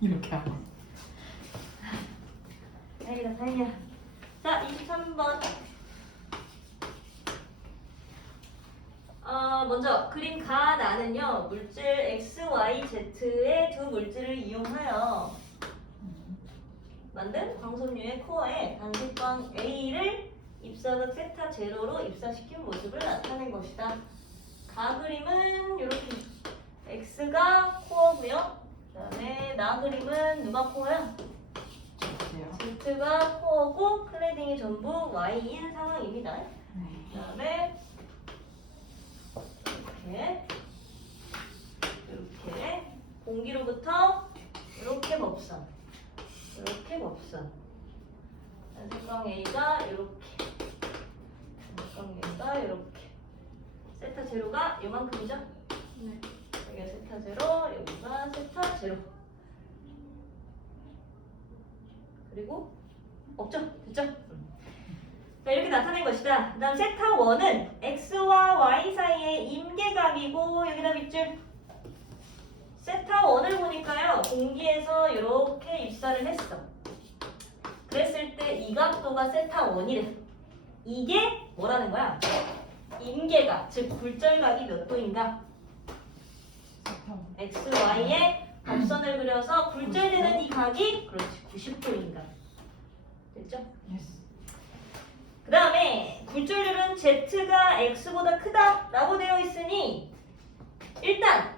이렇게 하고. 다행이다, 다행이야. 자, 23번. 먼저 그림 가 나는요 물질 X, Y, Z의 두 물질을 이용하여 만든 광섬유의 코어에 단색광 A를 입사각 세타 제로로 입사시킨 모습을 나타낸 것이다. 가 그림은 이렇게 X가 코어고요. 그다음에 나 그림은 누가 코어야? 주세요. Z가 코어고 클레딩이 전부 Y인 상황입니다. 네. 그다음에 이렇게 공기로부터 이렇게 법선, 이렇게 법선. 단색광 A가 이렇게, 단색광 A가 이렇게. 세타 제로가 이만큼이죠? 네. 여기가 세타 제로, 여기가 세타 제로. 그리고 없죠? 됐죠? 자, 이렇게 나타낸 것이다. 그 다음 세타 1은 x와 y 사이의 임계각이고 여기다 밑줄. 세타 1을 보니까요. 공기에서 이렇게 입사를 했어. 그랬을 때 이 각도가 세타 1이래. 이게 뭐라는 거야? 임계각, 즉 굴절각이 몇 도인가? x, y에 접선을 그려서 굴절되는 이 각이 그렇지 90도인가? 됐죠? 예스. 그 다음에 굴절률은 Z가 X보다 크다 라고 되어 있으니 일단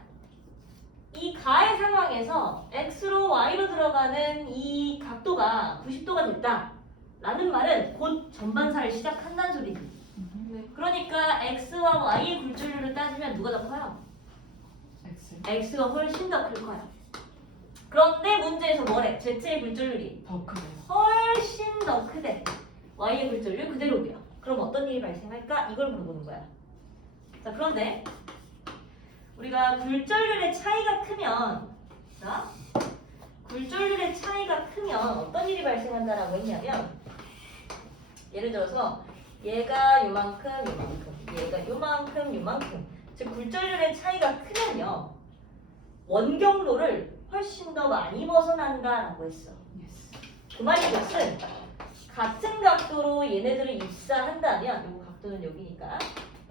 이 가의 상황에서 X로 Y로 들어가는 이 각도가 90도가 됐다 라는 말은 곧 전반사를 시작한다는 소리지. 그러니까 X와 Y의 굴절률을 따지면 누가 더 커요? X. X가 훨씬 더 클 거야. 그런데 문제에서 뭐래? Z의 굴절률이 더 크네요. 훨씬 더 크대. Y의 굴절률 그대로고요. 그럼 어떤 일이 발생할까? 이걸 물어보는 거야. 자, 그런데 우리가 굴절률의 차이가 크면, 자, 굴절률의 차이가 크면 어떤 일이 발생한다라고 했냐면, 예를 들어서 얘가 요만큼, 요만큼, 얘가 요만큼, 요만큼. 즉 굴절률의 차이가 크면요, 원경로를 훨씬 더 많이 벗어난다라고 했어. 예스. 그 말이 무슨? 같은 각도로 얘네들을 입사한다면 요 각도는 여기니까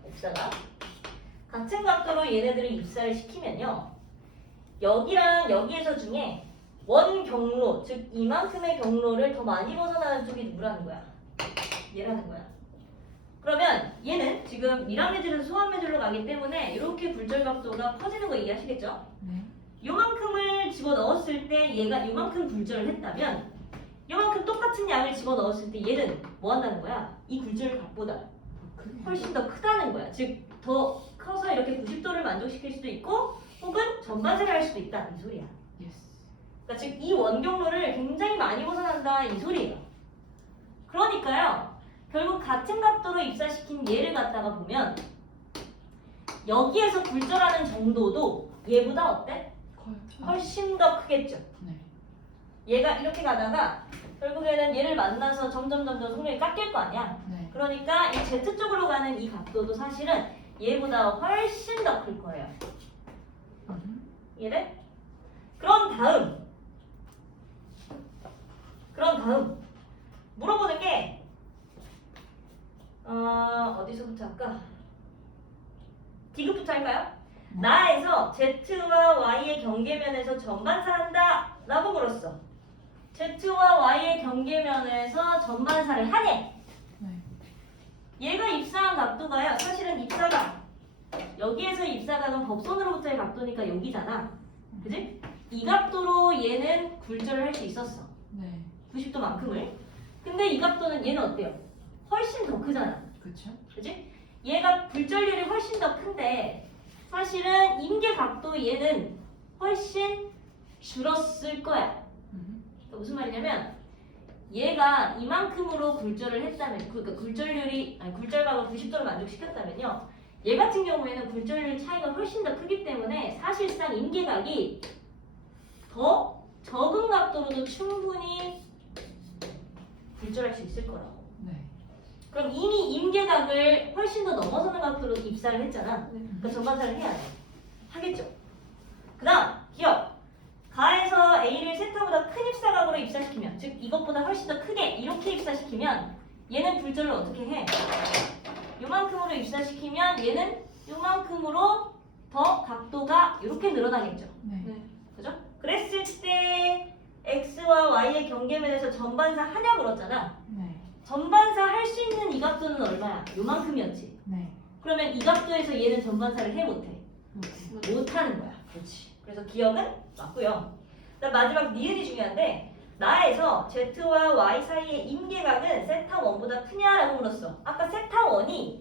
입사가 같은 각도로 얘네들을 입사를 시키면요 여기랑 여기에서 중에 원 경로 즉 이만큼의 경로를 더 많이 벗어나는 쪽이 누구라는 거야? 얘라는 거야. 그러면 얘는 지금 미랑 매질에서 소환 매질로 가기 때문에 이렇게 굴절 각도가 커지는 거 이해하시겠죠? 네. 요만큼을 집어넣었을 때 얘가 요만큼 굴절을 했다면 요만큼 똑같은 양을 집어넣었을 때 얘는 뭐 한다는 거야? 이 굴절 각보다 훨씬 더 크다는 거야. 즉 더 커서 이렇게 90도를 만족시킬 수도 있고 혹은 전반세를 할 수도 있다 이 소리야. 예스. 그러니까 즉 이 원경로를 굉장히 많이 벗어난다 이 소리예요. 그러니까요 결국 같은 각도로 입사시킨 얘를 갖다가 보면 여기에서 굴절하는 정도도 얘보다 어때? 커요. 훨씬 더 크겠죠. 네. 얘가 이렇게 가다가 결국에는 얘를 만나서 점점 속력이 깎일 거 아니야. 네. 그러니까 이 Z 쪽으로 가는 이 각도도 사실은 얘보다 훨씬 더 클 거예요. 이해돼? 그런 다음 물어보는 게 어디서부터 할까? D급부터 할까요? 나에서 Z와 Y의 경계면에서 전반사한다 라고 물었어. Z와 Y의 경계면에서 전반사를 하네. 네. 얘가 입사한 각도가요. 사실은 입사각. 여기에서 입사각은 법선으로부터의 각도니까 여기잖아. 그지? 이 각도로 얘는 굴절을 할 수 있었어. 네. 90도만큼을. 근데 이 각도는 얘는 어때요? 훨씬 더 크잖아. 그렇죠? 그지? 얘가 굴절률이 훨씬 더 큰데 사실은 임계 각도 얘는 훨씬 줄었을 거야. 그러니까 무슨 말이냐면 얘가 이만큼으로 굴절을 했다면 그러니까 굴절각을 90도로 만족시켰다면요 얘 같은 경우에는 굴절률 차이가 훨씬 더 크기 때문에 사실상 임계각이 더 적은 각도로도 충분히 굴절할 수 있을 거라고. 네. 그럼 이미 임계각을 훨씬 더 넘어서는 각도로 입사를 했잖아. 그러니까 전반사를 해야 돼. 하겠죠. 그 다음 기억. 가에서 A를 즉 이것보다 훨씬 더 크게 이렇게 입사시키면 얘는 굴절을 어떻게 해? 요만큼으로 입사시키면 얘는 요만큼으로 더 각도가 이렇게 늘어나겠죠. 네. 그죠? 그랬을 때 x와 y의 경계면에서 전반사 하냐 물었잖아. 네. 전반사 할 수 있는 이 각도는 얼마야? 요만큼이었지. 네. 그러면 이 각도에서 얘는 전반사를 해 못해? 네. 못하는 거야. 그렇지. 그래서 기억은 맞고요. 그다음 마지막 니은이 중요한데 나에서 z와 y 사이의 임계각은 세타 1보다 크냐라고 물었어. 아까 세타 1이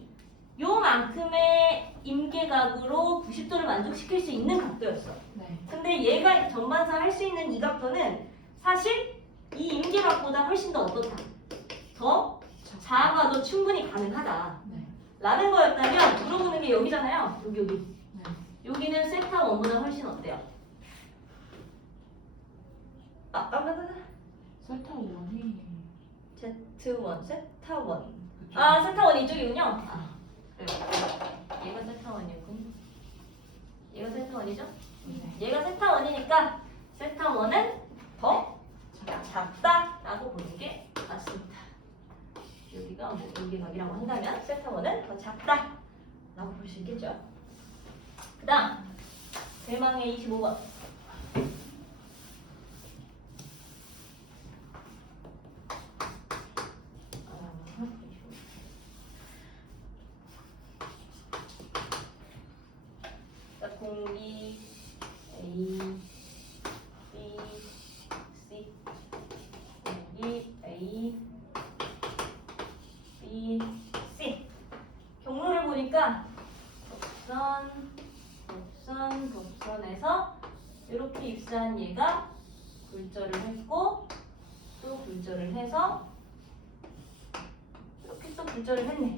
요만큼의 임계각으로 90도를 만족시킬 수 있는 각도였어. 네. 근데 얘가 전반사 할 수 있는 이 각도는 사실 이 임계각보다 훨씬 더 어떻다? 더 작아도 충분히 가능하다. 네. 라는 거였다면 물어보는 게 여기잖아요. 여기. 네. 여기는 세타 1보다 훨씬 어때요? 설탕 원이 Z1, 세타 1. 그쪽. 아, 세타 1 이쪽이군요. 아, 그래요. 얘가 세타 1이었군. 얘가 세타 1이죠? 네. 얘가 세타 1이니까 세타 1은 더 작다라고 보는 게 맞습니다. 여기가 뭐 임계각이라고 한다면 세타 1은 더 작다라고 볼 수 있겠죠. 그 다음 대망의 25번. 자, 공기 A, B, C, 공기 A, B, C. 경로를 보니까 곡선에서 이렇게 입사한 얘가 굴절을 했고 또 굴절을 해서 이렇게 또 굴절을 했네.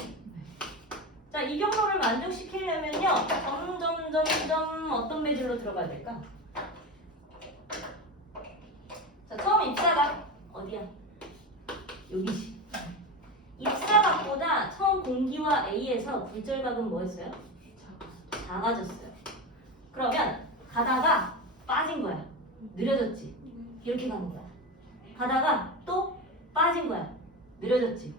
자, 이 경로를 만족시키려면요 점점 어떤 매질로 들어가야 될까? 자, 처음 입사각 어디야? 여기지. 입사각보다 처음 공기와 A에서 굴절각은 뭐였어요? 작아졌어요. 그러면 가다가 빠진 거야. 느려졌지. 이렇게 가는 거야. 가다가 또 빠진 거야. 느려졌지.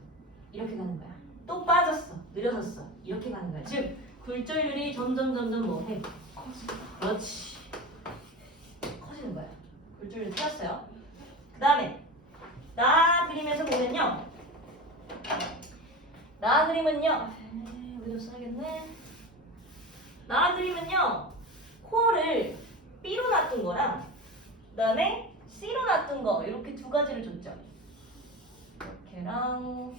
이렇게 가는 거야. 또 빠졌어. 느려졌어. 이렇게 가는 거야. 즉 굴절률이 점점 뭐해? 그렇지. 커지는 거야. 굴절률이 커졌어요. 그 다음에 나 그림에서 보면요. 나 그림은요. 여기도 써야겠네. 나 그림은요. 코어를 B로 놔둔 거랑 그 다음에 C로 놔둔 거 이렇게 두 가지를 줬죠. 이렇게랑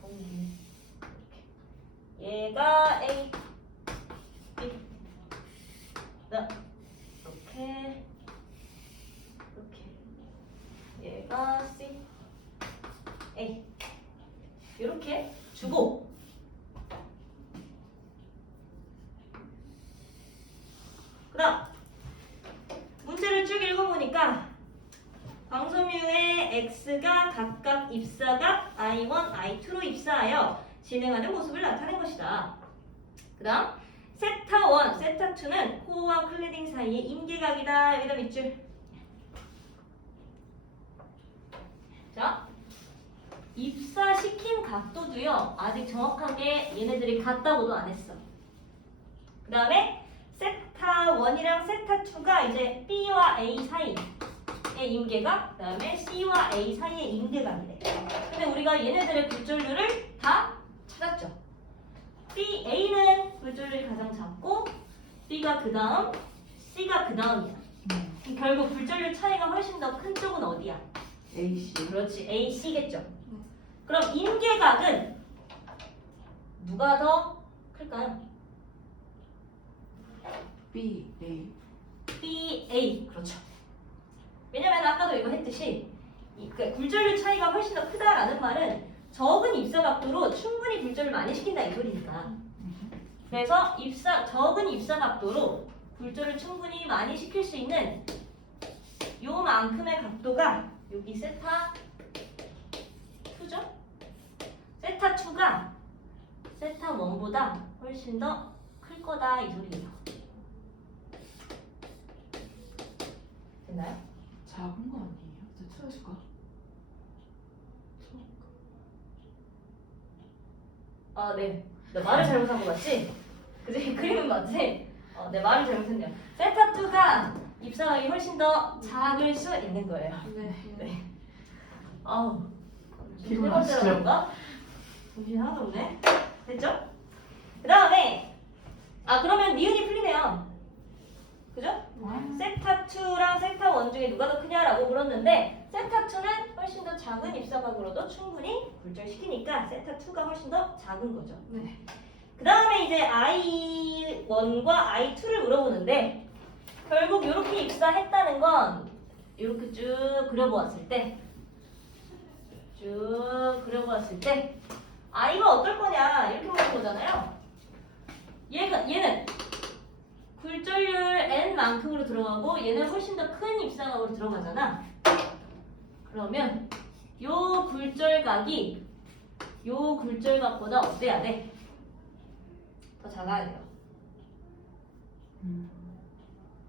공기 이렇게. 얘가 A, B, 이렇게 얘가 C, A 이렇게 주고 그 다음 문제를 쭉 읽어보니까 광섬유의 X가 각각 입사각 I1, I2로 입사하여 진행하는 모습을 나타낸 것이다. 그 다음 세타 1, 세타 2는 코어와 클래딩 사이의 임계각이다. 여기다 밑줄. 자, 입사시킨 각도도요 아직 정확하게 얘네들이 같다고도 안 했어. 그 다음에 세타 1이랑 세타 2가 이제 B와 A 사이의 임계각, 그 다음에 C와 A 사이의 임계각이래. 근데 우리가 얘네들의 굴절률을 다 찾았죠. A는 굴절률이 가장 작고 B가 그 다음, C가 그 다음이야. 결국 굴절률 차이가 훨씬 더 큰 쪽은 어디야? AC. 그렇지, A, C겠죠. 그럼 임계각은 누가 더 클까요? B, A. B, A. 그렇죠. 왜냐면 아까도 이거 했듯이 그러니까 굴절률 차이가 훨씬 더 크다라는 말은 적은 입사 각도로 충분히 굴절을 많이 시킨다 이 소리니까. 그래서 적은 입사 각도로 굴절을 충분히 많이 시킬 수 있는 요만큼의 각도가 여기 세타 2죠? 세타 2가 세타 1보다 훨씬 더 클 거다 이 소리예요. 됐나요? 작은 거 아니에요? 이제 틀어질까? 아, 네. 나 말을 잘못한 거 맞지? 그지? 그림은 맞지? 네, 말을 잘못했네요. 세타2가 입사각이 훨씬 더 작을 수 있는 거예요. 네. 네. 아우. 세 피곤하시죠? 번째라던가? 정신 하나도 없네. 됐죠? 그 다음에, 그러면 니은이 풀리네요. 그죠? 세타2랑 세타1 중에 누가 더 크냐라고 물었는데, 세타2는 훨씬 더 작은 입사각으로도 충분히 굴절시키니까 세타2가 훨씬 더 작은 거죠. 네. 그 다음에 이제 I1과 I2를 물어보는데 결국 이렇게 입사했다는 건 이렇게 쭉 그려보았을 때 I가 어떨 거냐 이렇게 보는 거잖아요. 얘는 굴절률 N만큼으로 들어가고 얘는 훨씬 더 큰 입사각으로 들어가잖아. 그러면 요 굴절각이 요 굴절각보다 어때야 돼? 더 작아야 돼요.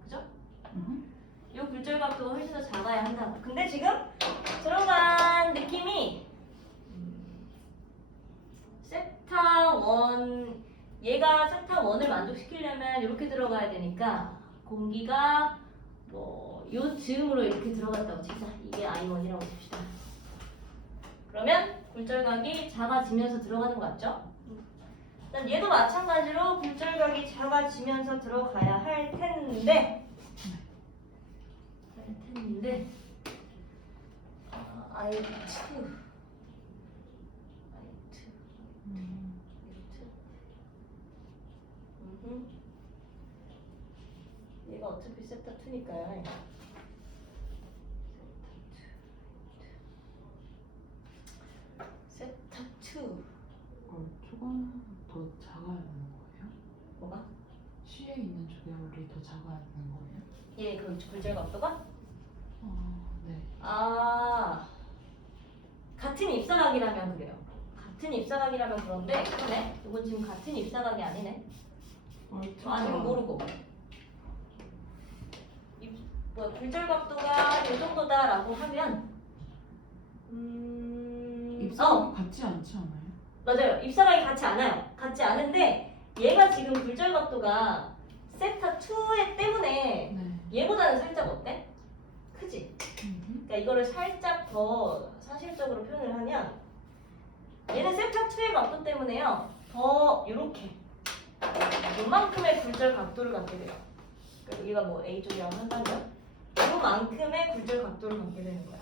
그죠? 요 굴절각도 훨씬 더 작아야 한다고. 근데 지금 들어간 느낌이 세타1 얘가 세타1을 만족시키려면 이렇게 들어가야 되니까 공기가 요 즈음으로 이렇게 들어갔다고 치자. 이게 I1이라고 칩시다. 그러면 굴절각이 작아지면서 들어가는 거 같죠? 일단 얘도 마찬가지로 굴절각이 작아지면서 들어가야 할 텐데 I2 얘가 어차피 세타2니까요. 세타2 조금 더 작아야 되는 거예요? 뭐가? C에 있는 조개물이 더 작아야 되는 거예요? 얘 그 굴절각도가? 네. 같은 입사각이라면 그래요. 같은 입사각이라면 그런데 그러네. 이건 지금 같은 입사각이 아니네. 아니면 모르고. 굴절각도가 이 정도다라고 하면 입사각이 같지 않지 않아요? 맞아요. 입사각이 같지 않아요. 같지 않은데 얘가 지금 굴절각도가 세타2 때문에 네. 얘보다는 살짝 어때? 크지? 그러니까 이거를 살짝 더 사실적으로 표현을 하면 얘는 세타2의 각도 때문에요. 더 이렇게 요만큼의 굴절 각도를 갖게 돼요. 그러니까 여기가 뭐 A쪽이라고 한다면 요만큼의 굴절 각도를 갖게 되는 거야.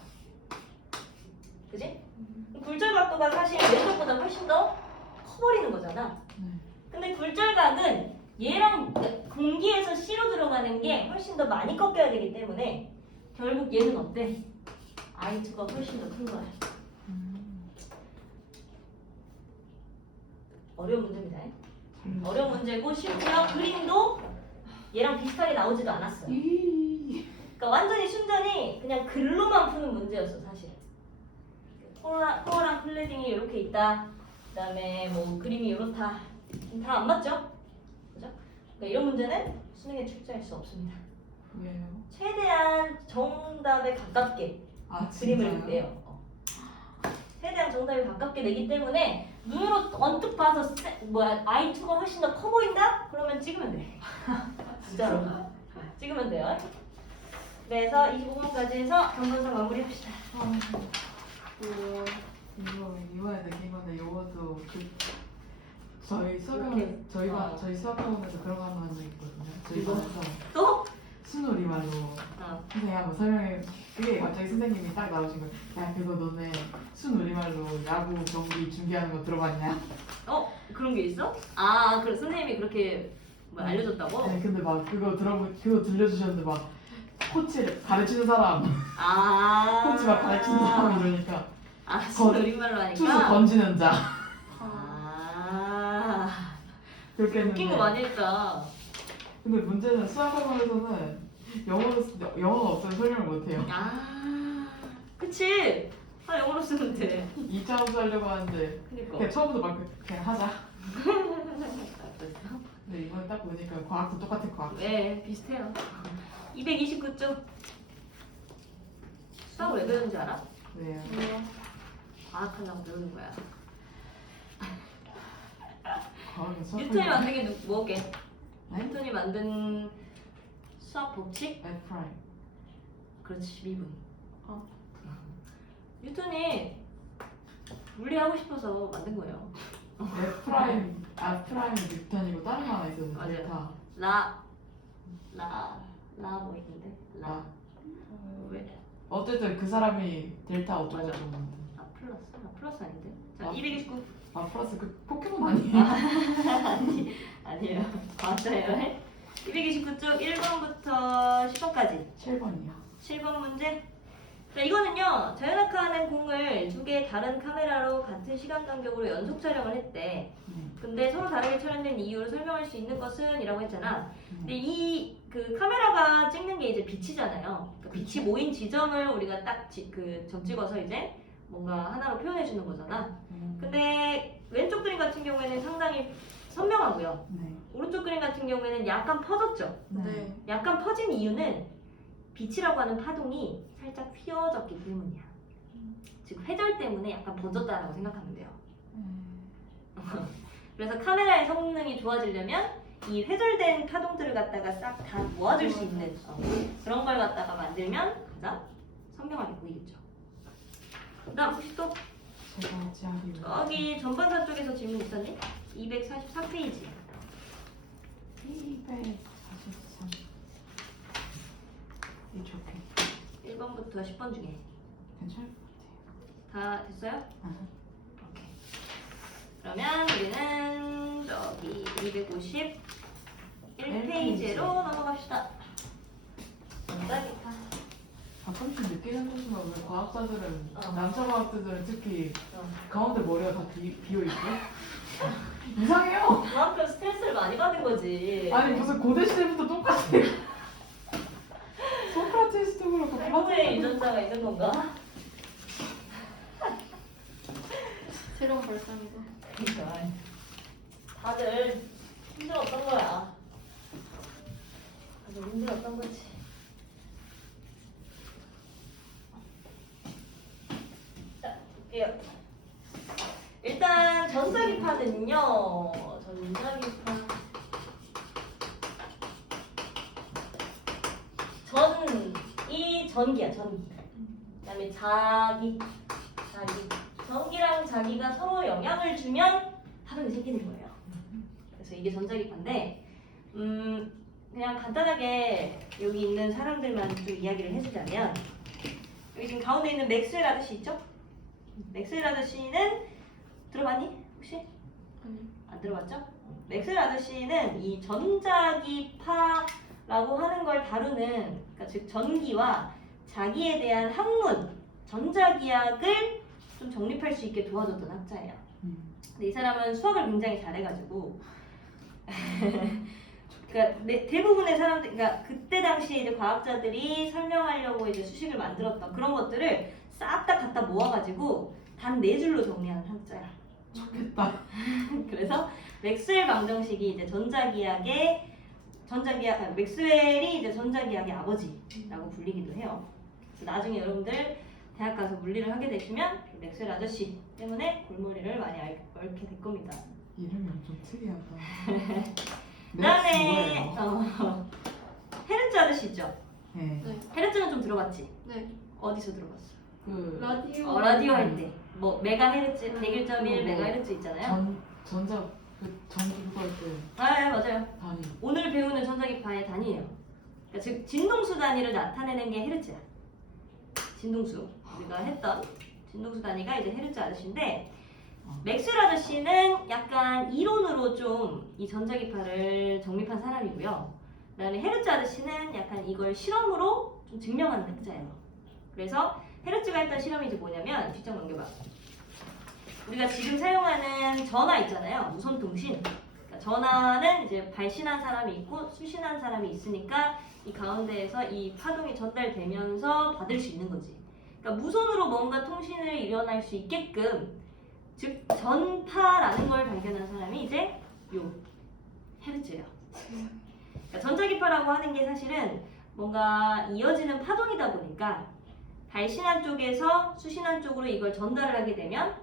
그지? 굴절 각도가 사실 왼쪽보다 훨씬 더 커버리는 거잖아. 네. 근데 굴절각은 얘랑 공기에서 C로 들어가는 게 훨씬 더 많이 꺾여야 되기 때문에 결국 얘는 어때? I2가 훨씬 더 큰 거야. 어려운 문제입니다. 어려운 문제고 심지어 그림도 얘랑 비슷하게 나오지도 않았어요. 그러니까 완전히 순전히 그냥 글로만 푸는 문제였어 사실. 코어랑 클레딩이 이렇게 있다. 그다음에 뭐 그림이 이렇다. 다 안 맞죠? 그죠? 그러니까 이런 문제는 수능에 출제할 수 없습니다. 왜요? 최대한 정답에 가깝게 그림을 내요. 최대한 정답에 가깝게 내기 때문에 눈으로 언뜻 봐서 I2가 훨씬 더 커 보인다? 그러면 찍으면 돼. 진짜로. 찍으면 돼요. 그래서 25번까지 해서 경건사 마무리합시다. 이번에 느낀 건데 요것도 저희 수학학원에서 그런 거 하는 거 있거든요. 저희 이거? 반에서 또? 순우리말로 선생님 한번 설명해. 그게 갑자기 선생님이 딱 나오신 거예요. 야 그거 너네 순우리말로 야구 경기 중계하는 거 들어봤냐? 그런 게 있어? 그래 선생님이 그렇게 알려줬다고? 네, 근데 막 그거 들려주셨는데 막 코치를 가르치는 사람, 코치 막 가르치는 사람 이러니까 순우리말로 하니까? 투수 던지는 자 그렇게 했는데 웃긴 거 많이 했다. 근데 문제는 수학학원에서는 영어가 없어서 설명을 못해요. 그치? 영어로 쓰면 돼. 2차 함수 하려고 하는데 그니까. 그냥 처음부터 막 그냥 하자. 근데 이번에 딱 보니까 과학도 똑같은 과학. 네, 비슷해요. 229쪽. 수학을 왜 배우는지 알아? 왜요? 과학하려고 배우는 거야. 과학은 수학 뉴턴이 만든 게 뭐게? 네? 뉴턴이 만든 수학 법칙? F 프라임. 그렇지, 미분. 어. 뉴턴이 물리하고 싶어서 만든 거예요. F 프라임, F 프라임은 뉴턴이고 다른 거 하나 있었는데 맞아요. 델타. 라 뭐 있는데? 라. 왜? 어쨌든 그 사람이 델타 어쩌고 맞아. 저쩌고 만든. 플러스 아닌데? 자, 아. 229. 아 플러스 그 포켓몬 아니에요? 아니에요. 맞아요. 229쪽 1번부터 10번까지. 7번이요. 7번 문제. 자, 이거는요, 자연학화하는 공을 두 개의 다른 카메라로 같은 시간 간격으로 연속 촬영을 했대. 근데 서로 다르게 촬영된 이유를 설명할 수 있는 것은? 이라고 했잖아. 근데 이 그 카메라가 찍는 게 이제 빛이잖아요. 그러니까 빛이 모인 지점을 우리가 딱 점 찍어서 이제 뭔가 하나로 표현해 주는 거잖아. 근데 왼쪽 그림 같은 경우에는 상당히 선명하고요. 네. 오른쪽 그림 같은 경우에는 약간 퍼졌죠. 네. 약간 퍼진 이유는 빛이라고 하는 파동이 살짝 휘어졌기 때문이야. 즉 회절 때문에 약간 번졌다라고 생각하면 돼요. 그래서 카메라의 성능이 좋아지려면 이 회절된 파동들을 갖다가 싹 다 모아줄 수 있는 그런 걸 갖다가 만들면 가장 선명하게 보이겠죠. 그다음 혹시 또 제가 지하기. 저기 전반사 쪽에서 질문 있었니? 243페이지. 243. It's okay. 1번부터 10번 중에 괜찮을 것 다 됐어요? 같아요. 오케이. 그러면 우리는 저기 251페이지로 넘어갑시다. 전자기파. 가끔씩 느끼는 순간 왜 과학자들은 어. 남자 과학자들은 특히 어. 가운데 머리가 다 비어 있고 이상해요. 그만큼 스트레스를 많이 받은 거지. 아니 무슨 고대 시대부터 똑같아요. 소크라테스도 그렇고 할머니의 유전자가 있는 건가? 새로운 발상이다. 그러니까 다들 힘들었던 거야. 다들 힘들었던 거지. 자, 볼게요. 일단 전자기파는요. 이 전기야, 전기. 그다음에 자기. 전기랑 자기가 서로 영향을 주면 파동이 생기는 거예요. 그래서 이게 전자기파인데, 그냥 간단하게 여기 있는 사람들만 좀 이야기를 해주자면, 여기 지금 가운데 있는 맥스웰 아저씨 있죠? 맥스웰 아저씨는 들어봤니? 혹시? 아니. 안 들어봤죠? 맥스웰 아저씨는 이 전자기파라고 하는 걸 다루는, 그러니까 즉 전기와 자기에 대한 학문, 전자기학을 좀 정립할 수 있게 도와줬던 학자예요. 근데 이 사람은 수학을 굉장히 잘해가지고 그러니까 대부분의 사람들, 그러니까 그때 당시에 이제 과학자들이 설명하려고 이제 수식을 만들었던 그런 것들을 싹 다 갖다 모아가지고 단 4줄로 정리하는 학자야. 좋겠다. 그래서 맥스웰 방정식이 이제 맥스웰이 이제 전자기학의 아버지라고 불리기도 해요. 그래서 나중에 여러분들 대학 가서 물리를 하게 되시면 맥스웰 아저씨 때문에 골머리를 많이 앓게 될 겁니다. 이름이 엄청 특이하다. 그다음에 뭐예요? 헤르츠 아저씨 있죠? 네. 네. 헤르츠는 좀 들어봤지? 네. 어디서 들어봤어? 그 라디오. 라디오 할 때. 뭐 메가헤르츠, 101.1 메가헤르츠 있잖아요. 전자 그 전기 그거 할 때 아, 맞아요. 단위. 오늘 배우는 전자기파의 단위예요. 그러니까 즉 진동수 단위를 나타내는 게 헤르츠야. 진동수 우리가 했던 진동수 단위가 이제 헤르츠 아저씨인데, 맥스웰 아저씨는 약간 이론으로 좀 이 전자기파를 정립한 사람이고요. 그다음에 헤르츠 아저씨는 약간 이걸 실험으로 좀 증명하는 학자예요. 그래서 헤르츠가 했던 실험이 이제 뭐냐면, 뒷장 넘겨봐. 우리가 지금 사용하는 전화 있잖아요. 무선통신. 그러니까 전화는 이제 발신한 사람이 있고 수신한 사람이 있으니까 이 가운데에서 이 파동이 전달되면서 받을 수 있는 거지. 그러니까 무선으로 뭔가 통신을 일어날 수 있게끔, 즉 전파라는 걸 발견한 사람이 이제 요 헤르츠예요. 그러니까 전자기파라고 하는 게 사실은 뭔가 이어지는 파동이다 보니까 발신한 쪽에서 수신한 쪽으로 이걸 전달을 하게 되면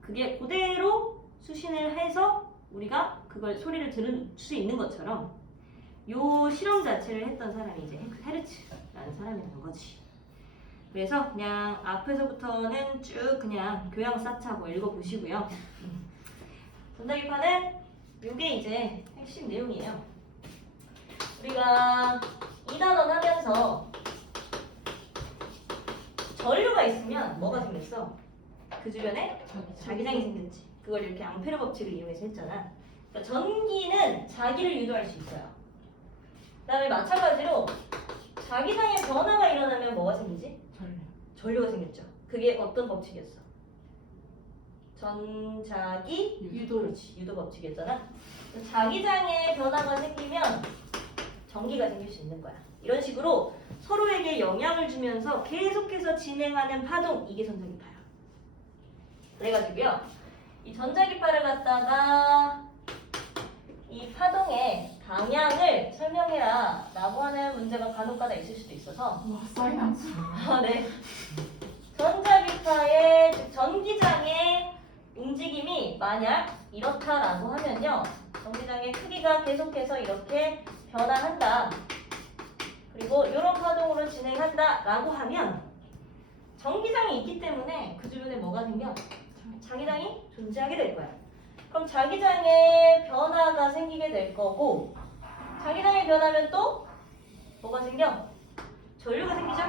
그게 그대로 수신을 해서 우리가 그걸 소리를 들을 수 있는 것처럼 요 실험 자체를 했던 사람이 이제 헤르츠라는 사람이라는 거지. 그래서 그냥 앞에서부터는 쭉 그냥 교양 싹차고 읽어보시고요. 전자기파는 요게 이제 핵심 내용이에요. 우리가 2단원 하면서 전류가 있으면 뭐가 생겼어? 그 주변에 자기장이 생겼지. 그걸 이렇게 앙페르 법칙을 이용해서 했잖아. 그러니까 전기는 자기를 유도할 수 있어요. 그 다음에 마찬가지로 자기장의 변화가 일어나면 뭐가 생기지? 전류가 생겼죠. 그게 어떤 법칙이었어? 전자기 유도. 그렇지, 유도 법칙이었잖아. 자기장의 변화가 생기면 전기가 생길 수 있는 거야. 이런 식으로 서로에게 영향을 주면서 계속해서 진행하는 파동, 이게 전자기파야. 그래가지고요, 이 전자기파를 갖다가 이 파동의 방향을 설명해라 라고 하는 문제가 간혹가다 있을 수도 있어서 와 사이언스. 네. 전자기파의 즉 전기장의 움직임이 만약 이렇다라고 하면요, 전기장의 크기가 계속해서 이렇게 변화한다. 그리고 이런 파동으로 진행한다 라고 하면 전기장이 있기 때문에 그 주변에 뭐가 생겨? 자기장이 존재하게 될 거야. 그럼 자기장의 변화가 생기게 될 거고, 자기장이 변하면 또 뭐가 생겨? 전류가 생기죠?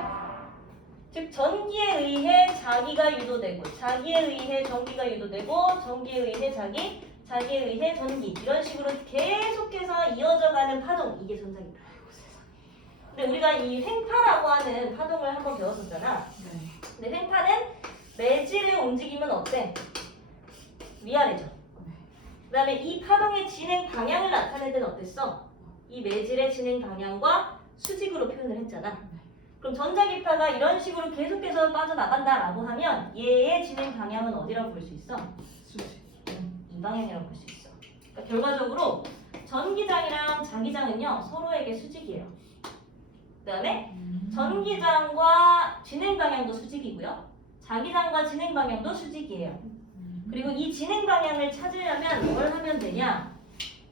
즉 전기에 의해 자기가 유도되고, 자기에 의해 전기가 유도되고, 전기에 의해 자기, 자기에 의해 전기, 이런 식으로 계속해서 이어져 가는 파동, 이게 전자기파. 근데 우리가 이 횡파라고 하는 파동을 한번 배웠었잖아. 네. 근데 횡파는 매질의 움직임은 어때? 위아래죠. 그 다음에 이 파동의 진행 방향을 나타낼 때는 어땠어? 이 매질의 진행 방향과 수직으로 표현을 했잖아. 그럼 전자기파가 이런 식으로 계속해서 빠져나간다라고 하면 얘의 진행 방향은 어디라고 볼 수 있어? 수지. 이 방향이라고 볼 수 있어. 그러니까 결과적으로 전기장이랑 자기장은요 서로에게 수직이에요. 그 다음에 전기장과 진행 방향도 수직이고요, 자기장과 진행 방향도 수직이에요. 그리고 이 진행 방향을 찾으려면 뭘 하면 되냐?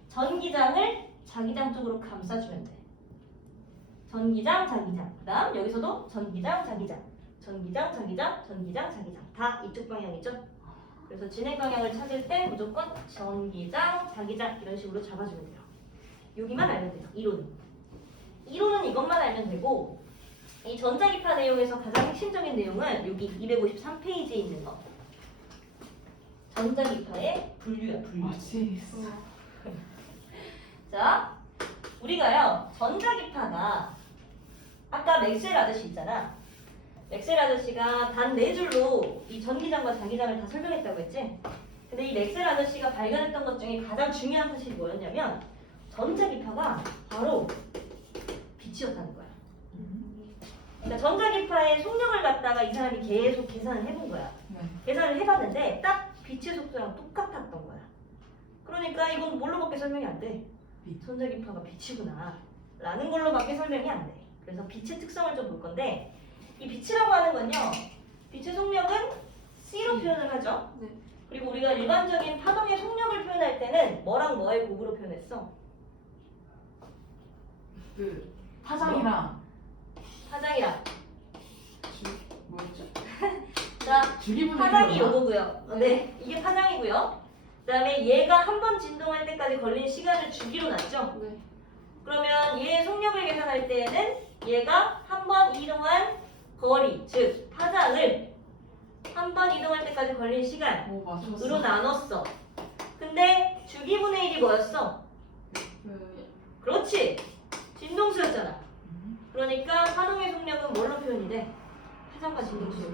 전기장을 자기장 쪽으로 감싸주면 돼. 전기장, 자기장. 그 다음 여기서도 전기장, 자기장. 전기장, 자기장, 전기장, 자기장. 다 이쪽 방향이죠? 그래서 진행 방향을 찾을 때 무조건 전기장, 자기장 이런 식으로 잡아주면 돼요. 여기만 알면 돼요. 이론은 이것만 알면 되고, 이 전자기파 내용에서 가장 핵심적인 내용은 여기 253페이지에 있는 거. 전자기파의 분류야, 분류. 아 지스. 자, 우리가요 전자기파가 아까 맥스웰 아저씨 있잖아. 맥스웰 아저씨가 단 4줄로 이 전기장과 자기장을 다 설명했다고 했지? 근데 이 맥스웰 아저씨가 발견했던 것 중에 가장 중요한 사실이 뭐였냐면 전자기파가 바로 빛이었다는 거야. 그러니까 전자기파의 속력을 갖다가 이 사람이 계속 계산을 해본 거야. 네. 계산을 해봤는데 딱 빛의 속도랑 똑같았던 거야. 그러니까 이건 뭘로밖에 설명이 안 돼. 빛. 전자기파가 빛이구나 라는 걸로밖에 설명이 안 돼. 그래서 빛의 특성을 좀 볼 건데, 이 빛이라고 하는 건요, 빛의 속력은 C로 표현을 하죠. 네. 그리고 우리가 일반적인 파동의 속력을 표현할 때는 뭐랑 뭐의 곱으로 표현했어? 그 파장이랑 파장이랑. 뭐였죠? 자, 주기분의 파장이 비율이나? 요거고요. 네, 이게 파장이고요. 그 다음에 얘가 한 번 진동할 때까지 걸린 시간을 주기로 놨죠. 네. 그러면 얘의 속력을 계산할 때에는 얘가 한 번 이동한 거리, 즉 파장을 한 번 이동할 때까지 걸린 시간으로 오 맞췄어. 나눴어. 근데 주기분의 1이 뭐였어? 그렇지, 진동수였잖아. 그러니까 파동의 속력은 뭘로 표현이 돼? 파장과 진동수.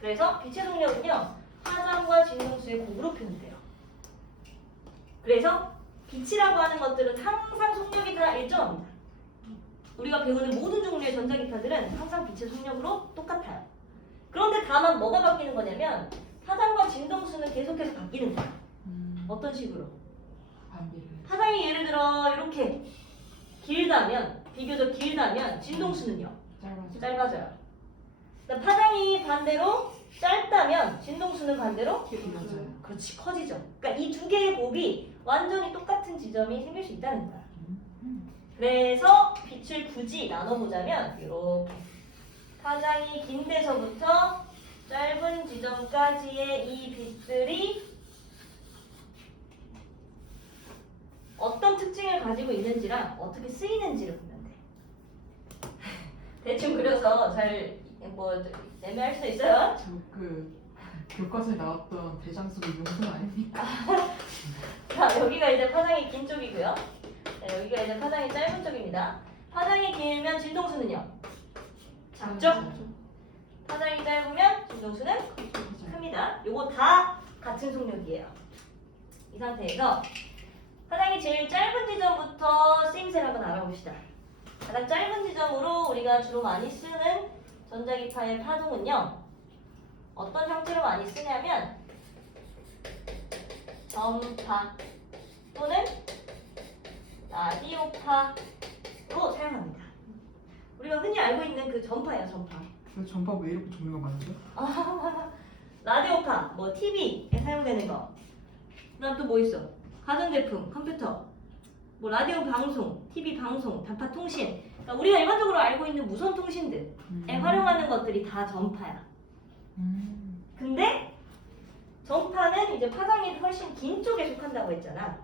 그래서 빛의 속력은요, 파장과 진동수의 곱으로 표현돼요. 그래서 빛이라고 하는 것들은 항상 속력이 다 일정합니다. 우리가 배우는 모든 종류의 전자기파들은 항상 빛의 속력으로 똑같아요. 그런데 다만 뭐가 바뀌는 거냐면 파장과 진동수는 계속해서 바뀌는 거야. 어떤 식으로? 반비를. 파장이 예를 들어 이렇게 길다면, 비교적 길다면 진동수는요? 짧아져. 짧아져요. 그러니까 파장이 반대로 짧다면 진동수는 반대로 길어져요. 그렇지 커지죠. 그러니까 이 두 개의 곱이 완전히 똑같은 지점이 생길 수 있다는 거야. 그래서 빛을 굳이 나눠보자면 이렇게 파장이 긴 데서부터 짧은 지점까지의 이 빛들이 어떤 특징을 가지고 있는지랑 어떻게 쓰이는지를 보면 돼. 대충 그려서 잘 뭐 애매할 수도 있어요. 저그 교과서에 나왔던 대장수의 용품 아닙니까? 자, 여기가 이제 파장이 긴 쪽이고요. 네, 여기가 이제 파장이 짧은 쪽입니다. 파장이 길면 진동수는요? 작죠? 파장이 짧으면 진동수는 큽니다. 요거 다 같은 속력이에요. 이 상태에서 파장이 제일 짧은 지점부터 쓰임새를 한번 알아봅시다. 가장 짧은 지점으로 우리가 주로 많이 쓰는 전자기파의 파동은요. 어떤 형태로 많이 쓰냐면 전파 또는 라디오파로 사용합니다. 우리가 흔히 알고 있는 그 전파예요, 전파. 그 전파 왜 이렇게 종류가 많은데? 라디오파, 뭐 TV에 사용되는 거. 그다음 또 뭐 있어? 가전제품, 컴퓨터, 뭐 라디오 방송, TV 방송, 단파 통신. 그러니까 우리가 일반적으로 알고 있는 무선 통신들에 활용하는 것들이 다 전파야. 근데 전파는 이제 파장이 훨씬 긴 쪽에 속한다고 했잖아.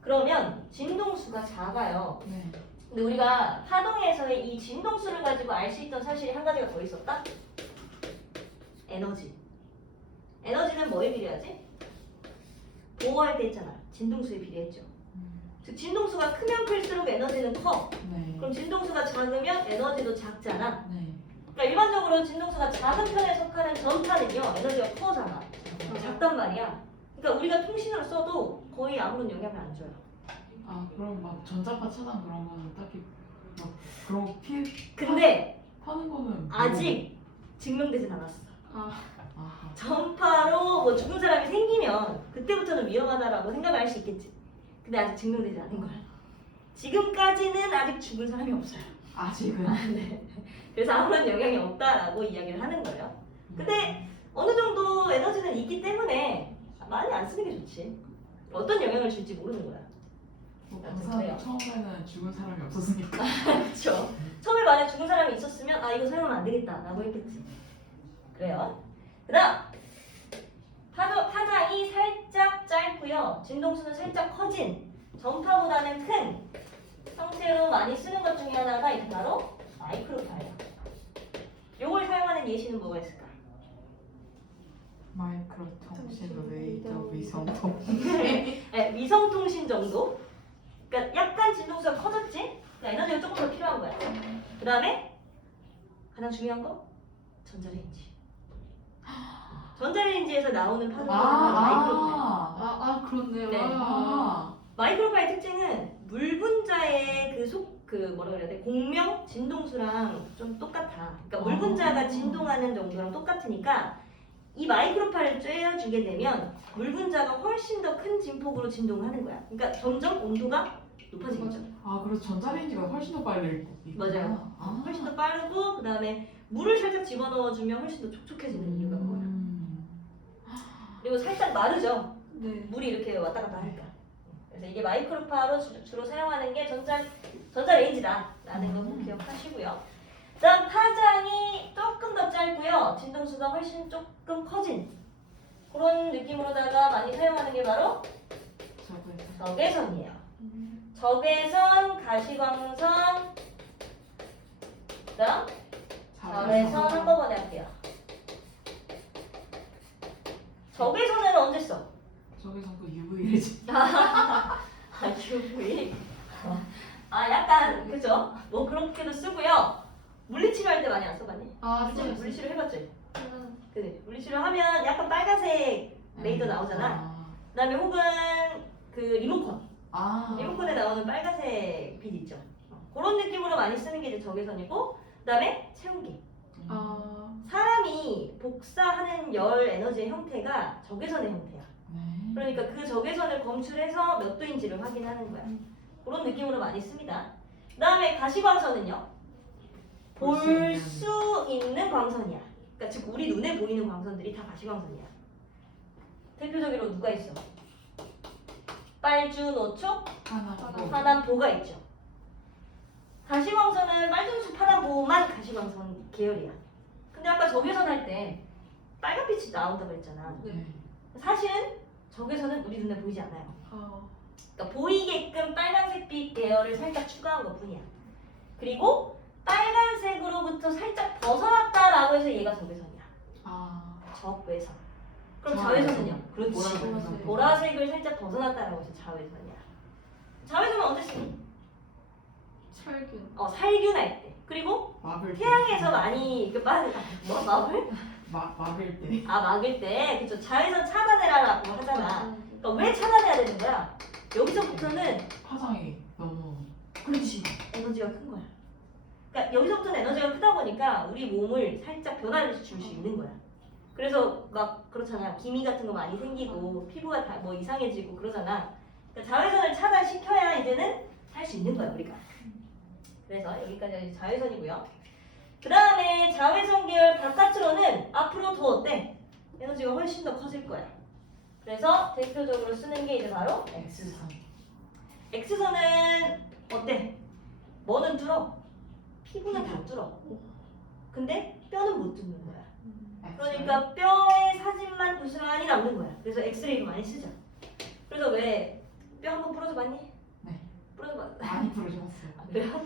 그러면 진동수가 작아요. 네. 근데 우리가 파동에서의 이 진동수를 가지고 알 수 있던 사실이 한 가지가 더 있었다. 에너지. 에너지는 뭐에 비례하지? 보호할 때 했잖아. 진동수에 비례했죠. 즉 진동수가 크면 클수록 에너지는 커. 네. 그럼 진동수가 작으면 에너지도 작잖아. 네. 그러니까 일반적으로 진동수가 작은 편에 속하는 전파는요 에너지가 커잖아. 작단 말이야. 그러니까 우리가 통신으로 써도 거의 아무런 영향을 안 줘요. 아 그럼 막 전자파 차단 그런 거는 딱히 막 그런 거 피해 근데 파는 거는 아직 증명되진 않았어. 아하. 전파로 뭐 죽은 사람이 생기면 그때부터는 위험하다라고 생각을 할 수 있겠지. 근데 아직 증명되지 않은 거야. 지금까지는 아직 죽은 사람이 없어요. 아직은. 네. 그래서 아무런 영향이 없다라고 이야기를 하는 거예요. 근데 어느 정도 에너지는 있기 때문에 많이 안 쓰는 게 좋지. 어떤 영향을 줄지 모르는 거야. 뭐 그래요. 방산 처음에는 죽은 사람이 없었으니까. 그렇죠. 처음에 만약 죽은 사람이 있었으면 아 이거 사용하면 안 되겠다라고 했겠지. 그래요. 그다음 파장이 살짝 짧고요. 진동수는 살짝 커진 전파보다는 큰 형태로 많이 쓰는 것 중에 하나가 이게 바로 마이크로파예요. 요걸 사용하는 예시는 뭐가 있을까? 마이크로 통신 레이더 위성통. 네, 위성통신 정도. 그러니까 약간 진동수가 커졌지? 그러니까 에너지가 조금 더 필요한 거야. 그 다음에 가장 중요한 거 전자레인지. 전자레인지에서 나오는 파동이 마이크로파예요. 그렇네요. 네. 마이크로파의 특징은 물 분자의 그 뭐라 그래야 돼? 공명 진동수랑 좀 똑같아. 그러니까 물 분자가 진동하는 정도랑 똑같으니까 이 마이크로파를 쬐어주게 되면 물 분자가 훨씬 더 큰 진폭으로 진동을 하는 거야. 그러니까 점점 온도가 높아지겠죠. 아 그래서 전자레인지가 훨씬 더 빨리 익구나. 맞아요. 아. 훨씬 더 빠르고 그 다음에 물을 살짝 집어넣어주면 훨씬 더 촉촉해지는 이유가 그거야. 그리고 살짝 마르죠. 네. 물이 이렇게 왔다 갔다 하니까. 그래서 이게 마이크로파로 주로 사용하는 게 전자레인지다라는 거 꼭 기억하시고요. 그다음 파장이 조금 더 짧고요. 진동수가 훨씬 조금 커진 그런 느낌으로다가 많이 사용하는 게 바로 적외선이에요. 적외선, 가시광선, 그다음 적외선 한꺼번에 할게요. 적외선에는 언제 써? 저기서 그 UV 레지. UV. 약간 그죠? 뭐 그렇게도 쓰고요. 물리치료할 때 많이 안 써봤니? 물리치료 해봤지? 그지? 물리치료 하면 약간 빨간색 레이더 나오잖아. 그다음에 혹은 그 리모컨. 리모컨에 나오는 빨간색 빛 있죠. 그런 느낌으로 많이 쓰는 게 이제 적외선이고, 그다음에 체온계. 사람이 복사하는 열 에너지의 형태가 적외선의 형태야. 그러니까 그 적외선을 검출해서 몇 도인지를 확인하는 거야. 그런 느낌으로 많이 씁니다. 그 다음에 가시광선은요. 볼 수 있는 광선이야. 그러니까 즉 우리 눈에 보이는 광선들이 다 가시광선이야. 대표적으로 누가 있어? 빨주, 노초, 파란, 보가 있죠. 가시광선은 빨주노초, 파란, 보만 가시광선 계열이야. 근데 아까 적외선 할 때 빨간빛이 나온다고 했잖아. 네. 사실은 적외선은 우리 눈에 보이지 않아요. 아, 그러니까 보이게끔 빨간색빛 계열을 살짝 추가한 것 뿐이야. 그리고 빨간색으로부터 살짝 벗어났다라고 해서 얘가 적외선이야. 아, 적외선. 그럼 자외선. 자외선은요? 그렇지. 보라색. 보라색을 살짝 벗어났다라고 해서 자외선이야. 자외선은 언제 쓰니? 살균. 살균 할 때. 그리고 막을 때. 태양에서 많이 뭐 마블? 막을 때. 막을 때. 그쵸. 자외선 차단해라라고 하잖아. 그러니까 왜 차단해야 되는 거야? 여기서부터는 화장이 너무 그렇지. 에너지가 큰 거야. 그러니까 여기서부터는 에너지가 크다 보니까 우리 몸을 살짝 변화를 줄 수 있는 거야. 그래서 막 그렇잖아. 기미 같은 거 많이 생기고 피부가 다 뭐 이상해지고 그러잖아. 그러니까 자외선을 차단시켜야 이제는 할 수 있는 거야 우리가. 그래서 여기까지 자외선이고요. 그 다음에 자외선 계열 바깥으로는 앞으로 더 어때? 에너지가 훨씬 더 커질 거야. 그래서 대표적으로 쓰는 게 이제 바로 X선. X선은 어때? 뭐는 뚫어? 피부는 다 뚫어. 근데 뼈는 못 뚫는 거야. 그러니까 뼈의 사진만 고스란히 남는 거야. 그래서 엑스레이도 많이 쓰죠. 그래서 왜 뼈 한번 부러져 봤니? 네. 부러져 봤. 많이 부러졌어요. 뼈?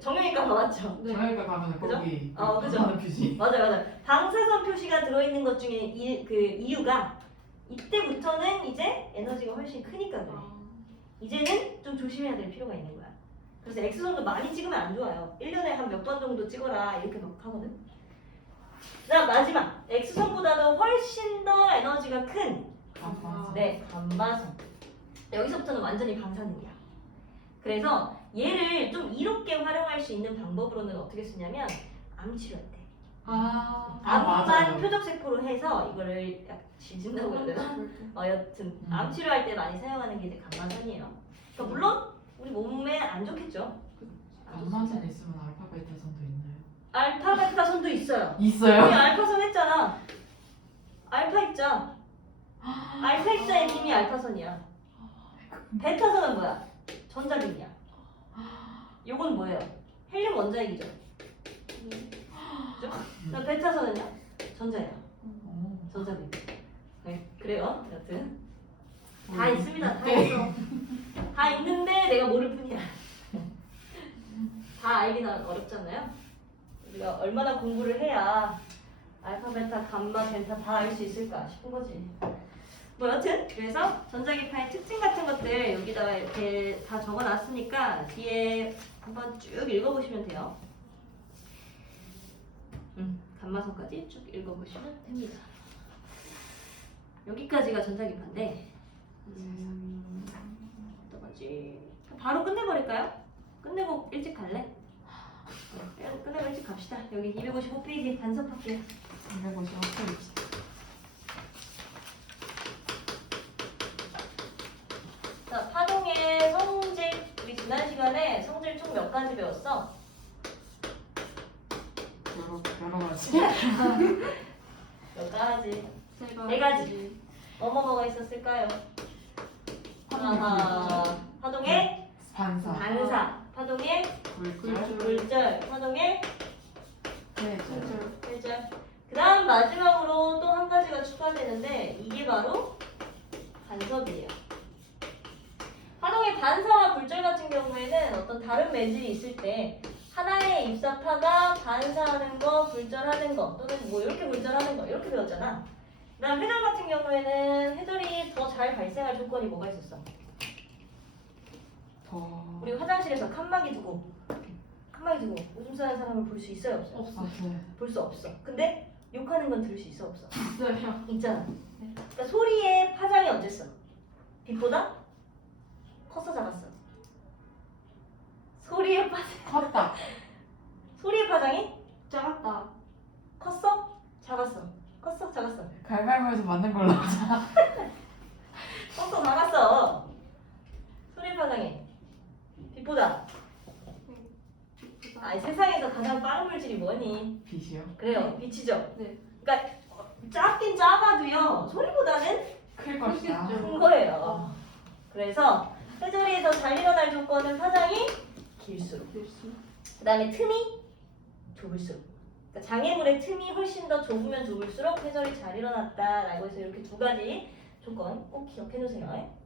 정형외과 가봤죠. 저희가 가면 그죠? 거기 그죠. 하는 표시. 맞아요. 방사선 표시가 들어있는 것 중에 그 이유가 이때부터는 이제 에너지가 훨씬 크니까 그래. 이제는 좀 조심해야 될 필요가 있는 거야. 그래서 X선도 많이 찍으면 안 좋아요. 1년에 한 몇 번 정도 찍어라 이렇게 막 하거든. 자 마지막 X선보다도 훨씬 더 에너지가 큰 감마선. 여기서부터는 완전히 방사능이야. 그래서 얘를 좀 이롭게 활용할 수 있는 방법으로는 어떻게 쓰냐면 암 치료할 때. 암만 맞아요. 표적 세포로 해서 이거를 약 지진다고 해야 되나? 여튼 암 치료할 때 많이 사용하는 게 이제 감마선이에요. 그러니까 물론 우리 몸에 안 좋겠죠. 감마선 있으면 알파 베타선도 있나요? 알파 베타선도 있어요. 우리 있어요? 알파선 했잖아. 알파 입자. 알파 입자의 힘이 알파선이야. 베타선은 뭐야? 전자빔이야. 요건 뭐예요? 헬륨 원자핵이죠. 그죠? 그럼 베타선은요? 전자예요. 전자빔. 네, 그래요. 여튼 다 있습니다. 다 있어. 다 있는데 내가 모를 뿐이야. 다 알기는 어렵잖아요. 우리가 얼마나 공부를 해야 알파, 베타, 감마, 델타 다 알 수 있을까 싶은 거지. 뭐 여튼 그래서 전자기파의 특징 같은 것들 여기다가 이렇게 다 적어놨으니까 뒤에 한번 쭉 읽어보시면 돼요. 감마선까지 쭉 읽어보시면 됩니다. 여기까지가 전자기파인데 어떡하지? 바로 끝내버릴까요? 끝내고 일찍 갈래? 끝내고 일찍 갑시다. 여기 255페이지 단서할게요. 255페이지. 자, 파동의 성질. 우리 지난 시간에 성질 총 몇 가지 배웠어? 여러 가지. 몇 가지? 네 가지. 뭐가 있었을까요? 파동의 반사. 반사, 파동의 굴절. 굴절, 파동의 회절. 회절. 그 다음 마지막으로 또 한 가지가 추가되는데 이게 바로 간섭이에요. 파동의 반사와 굴절 같은 경우에는 어떤 다른 매질이 있을 때 하나의 입사파가 반사하는 거, 굴절하는 거 또는 뭐 이렇게 굴절하는 거 이렇게 배웠잖아. 그다음 회절 같은 경우에는 회절이 더 잘 발생할 조건이 뭐가 있었어? 우리 화장실에서 칸막이 두고 오줌 싸는 사람을 볼 수 있어요 없어요? 없어요. 볼 수 없어. 근데 욕하는 건 들을 수 있어 없어? 있어요. 있잖아. 그러니까 소리의 파장이 어땠어? 빛보다 컸어 작았어? 소리의 컸다. 소리의 파장이 작았다. 컸어? 작았어? 컸어? 작았어? 가위바위보에서 맞는 걸로 하자. 컸어? 작았어? 소리의 파장이 빛보다 세상에서 가장 빠른 물질이 뭐니? 많이? 빛이요? 그래요. 빛이죠. 네. 그러니까 작긴 작아도요. 소리보다는 클 것이다. 크겠죠. 큰 거예요. 그래서 회전에서 잘 일어날 조건은 파장이 길수록. 글씨. 그 다음에 틈이 좁을수록. 그러니까 장애물의 틈이 훨씬 더 좁으면 좁을수록 회전이 잘 일어났다라고 해서 이렇게 두 가지 조건 꼭 기억해 놓으세요.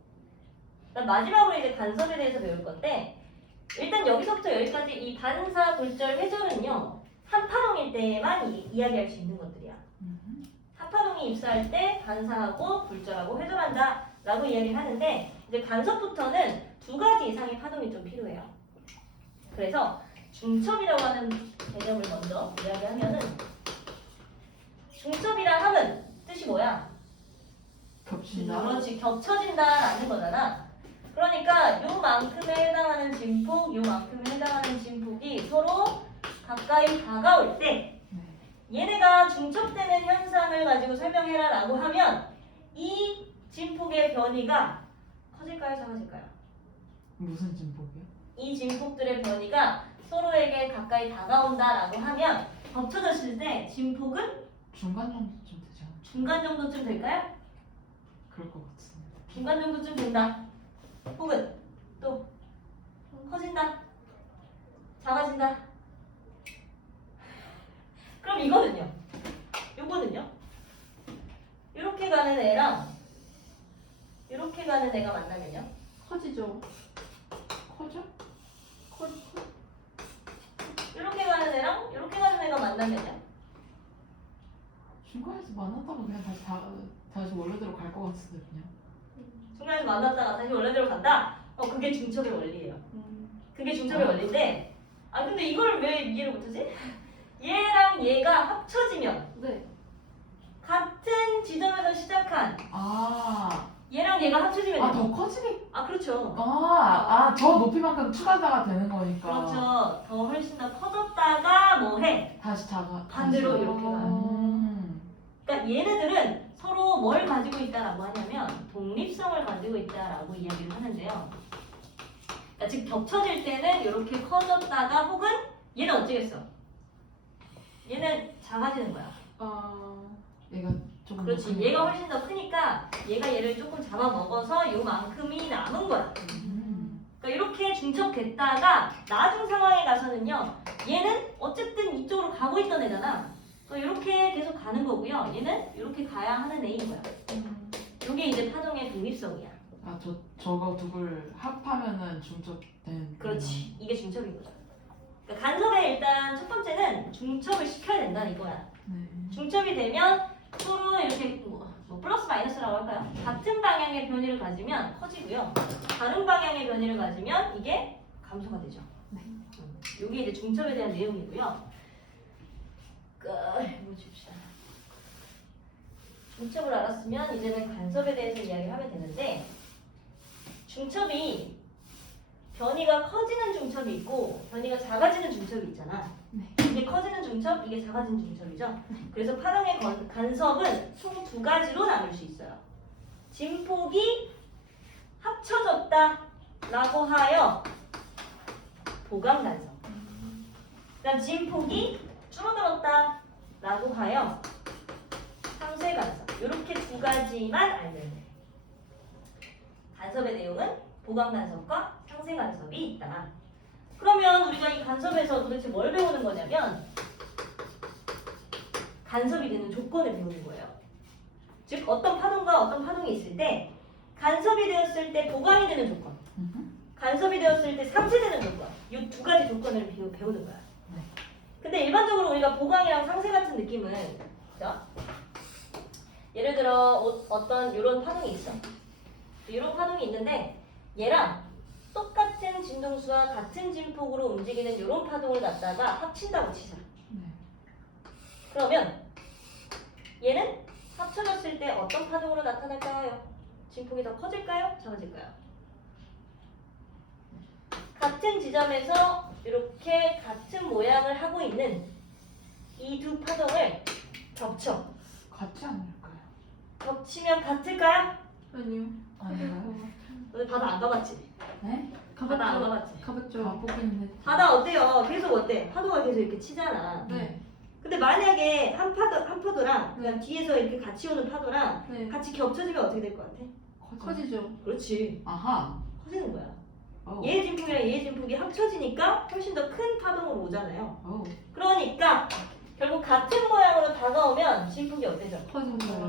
그다음 마지막으로 이제 간섭에 대해서 배울 건데 일단 여기서부터 여기까지 이 반사 굴절 회전은요 한 파동일 때만 이야기할 수 있는 것들이야. 한 파동이 입사할 때 반사하고 굴절하고 회전한다라고 이야기를 하는데 이제 간섭부터는 두 가지 이상의 파동이 좀 필요해요. 그래서 중첩이라고 하는 개념을 먼저 이야기하면은 중첩이라 함은 뜻이 뭐야? 겹친다. 그렇지 겹쳐진다라는 거잖아. 그러니까 요만큼에 해당하는 진폭, 요만큼에 해당하는 진폭이 서로 가까이 다가올 때 네. 얘네가 중첩되는 현상을 가지고 설명해라라고 하면 이 진폭의 변이가 커질까요, 작아질까요? 무슨 진폭이요? 이 진폭들의 변이가 서로에게 가까이 다가온다라고 하면 겹쳐졌을 때 진폭은 중간 정도쯤 되죠. 중간 정도쯤 될까요? 그럴 것 같습니다. 중간 정도쯤 된다. 혹은 또 커진다. 작아진다. 그럼 이거는요. 요거는요. 이렇게 가는 애랑 이렇게 가는 애가 만나면요. 커지죠. 커져? 이렇게 가는 애랑 이렇게 가는 애가 만나면요. 중간에서 만났다가 그냥 다시 원래대로 갈 것 같은데 그냥. 중간에서 만났다가 다시 원래대로 간다. 그게 중첩의 원리예요. 그게 중첩의 원리인데 근데 이걸 왜 이해를 못하지? 얘랑 얘가 합쳐지면 네. 같은 지점에서 시작한 얘랑 얘가 합쳐지면 더 커지게. 그렇죠. 저 높이만큼 추가가 되는 거니까. 그렇죠. 더 훨씬 더 커졌다가 뭐해? 다시 작아. 반대로 다시. 이렇게 가요. 그러니까 얘네들은 서로 뭘 가지고 있다라고 하냐면 독립성을 가지고 있다라고 이야기를 하는데요. 그러니까 즉 겹쳐질 때는 이렇게 커졌다가 혹은 얘는 어찌겠어? 얘는 작아지는 거야. 얘가 조금. 그렇지. 더 크니까. 얘가 훨씬 더 크니까 얘가 얘를 조금 잡아먹어서 요만큼이 남은 거야. 그러니까 이렇게 중첩됐다가 나중 상황에 가서는요. 얘는 어쨌든 이쪽으로 가고 있던 애잖아. 이렇게 계속 가는 거고요. 얘는 이렇게 가야 하는 애인 거야. 이게 이제 파동의 독립성이야. 저거 둘을 합하면은 중첩된. 그렇지. 이게 중첩인 거죠. 그러니까 간섭에 일단 첫 번째는 중첩을 시켜야 된다는 이거야. 네. 중첩이 되면 서로 이렇게 뭐 플러스 마이너스라고 할까요? 같은 방향의 변이를 가지면 커지고요. 다른 방향의 변이를 가지면 이게 감소가 되죠. 네. 이게 이제 중첩에 대한 내용이고요. 봅시다. 중첩을 알았으면 이제는 간섭에 대해서 이야기를 하면 되는데 중첩이 변이가 커지는 중첩이 있고 변이가 작아지는 중첩이 있잖아. 네. 이게 커지는 중첩, 이게 작아지는 중첩이죠. 그래서 파동의 간섭은 총 두 가지로 나눌 수 있어요. 진폭이 합쳐졌다라고 하여 보강 간섭. 그다음 진폭이 줄어들었다라고 하여 상쇄 간섭. 이렇게 두 가지만 알면 돼. 간섭의 내용은 보강 간섭과 상쇄 간섭이 있다. 그러면 우리가 이 간섭에서 도대체 뭘 배우는 거냐면 간섭이 되는 조건을 배우는 거예요. 즉 어떤 파동과 어떤 파동이 있을 때 간섭이 되었을 때 보강이 되는 조건, 간섭이 되었을 때 상쇄되는 조건, 이 두 가지 조건을 배우는 거야. 네. 근데 일반적으로 우리가 보강이랑 상쇄 같은 느낌은 그죠? 예를 들어 어떤 이런 파동이 있어. 이런 파동이 있는데 얘랑 똑같은 진동수와 같은 진폭으로 움직이는 이런 파동을 갖다가 합친다고 치자. 네. 그러면 얘는 합쳐졌을 때 어떤 파동으로 나타날까요? 진폭이 더 커질까요? 작아질까요? 같은 지점에서 이렇게 같은 모양을 하고 있는 이 두 파동을 겹쳐. 같지 않을까요? 겹치면 같을까요? 아니요. 아닌가요? 너네 바다 안 가봤지? 네? 바다 안 가봤지? 가봤죠. 가보기는 했죠. 바다 어때요? 계속 어때? 파도가 계속 이렇게 치잖아. 네. 만약에 한 파도랑 그냥 네. 뒤에서 이렇게 같이 오는 파도랑 네. 같이 겹쳐지면 어떻게 될 것 같아? 커지죠. 그렇지. 아하. 커지는 거야. 어. 얘 진폭이랑 얘 진폭이 합쳐지니까 훨씬 더 큰 파동으로 오잖아요. 어. 그러니까 결국 같은 모양으로 다가오면 진폭이 어때져? 커지는 거예요.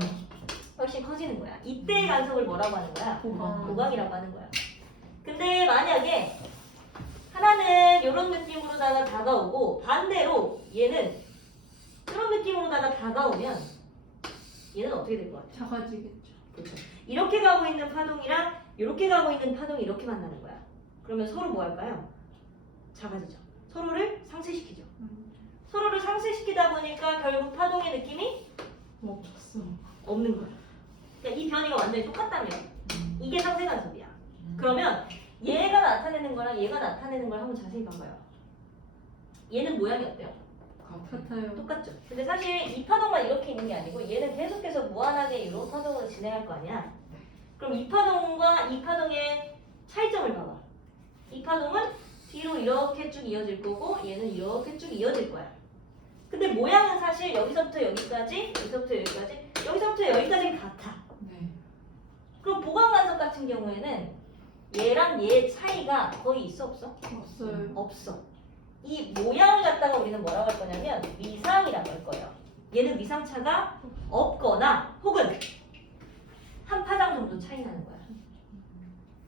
훨씬 커지는 거야. 이때의 간섭을 뭐라고 하는 거야? 보강. 보강이라고 하는 거야. 근데 만약에 하나는 이런 느낌으로다가 다가오고 반대로 얘는 이런 느낌으로다가 다가오면 얘는 어떻게 될 것 같아? 작아지겠죠. 그렇죠. 이렇게 가고 있는 파동이랑 이렇게 가고 있는 파동이 이렇게 만나는 거야. 그러면 서로 뭐 할까요? 작아지죠. 서로를 상쇄시키죠. 서로를 상쇄시키다 보니까 결국 파동의 느낌이 멈췄어. 없는 거야. 그러니까 이 변이가 완전히 똑같다면 이게 상쇄 간섭이야. 그러면 얘가 나타내는 거랑 얘가 나타내는 걸 한번 자세히 봐봐요. 얘는 모양이 어때요? 같아요. 똑같죠. 근데 사실 이 파동만 이렇게 있는 게 아니고 얘는 계속해서 무한하게 이런 파동으로 진행할 거 아니야. 그럼 이 파동과 이 파동의 차이점을 봐봐. 이 파동은 뒤로 이렇게 쭉 이어질 거고 얘는 이렇게 쭉 이어질 거야. 근데 모양은 사실 여기서부터 여기까지, 여기서부터 여기까지, 여기서부터 여기까지는 같아. 네. 그럼 보강간섭 같은 경우에는 얘랑 얘의 차이가 거의 있어 없어? 없어요. 없어. 이 모양을 갖다가 우리는 뭐라고 할 거냐면 위상이라고 할 거예요. 얘는 위상차가 없거나 혹은 한 파장 정도 차이 나는 거야.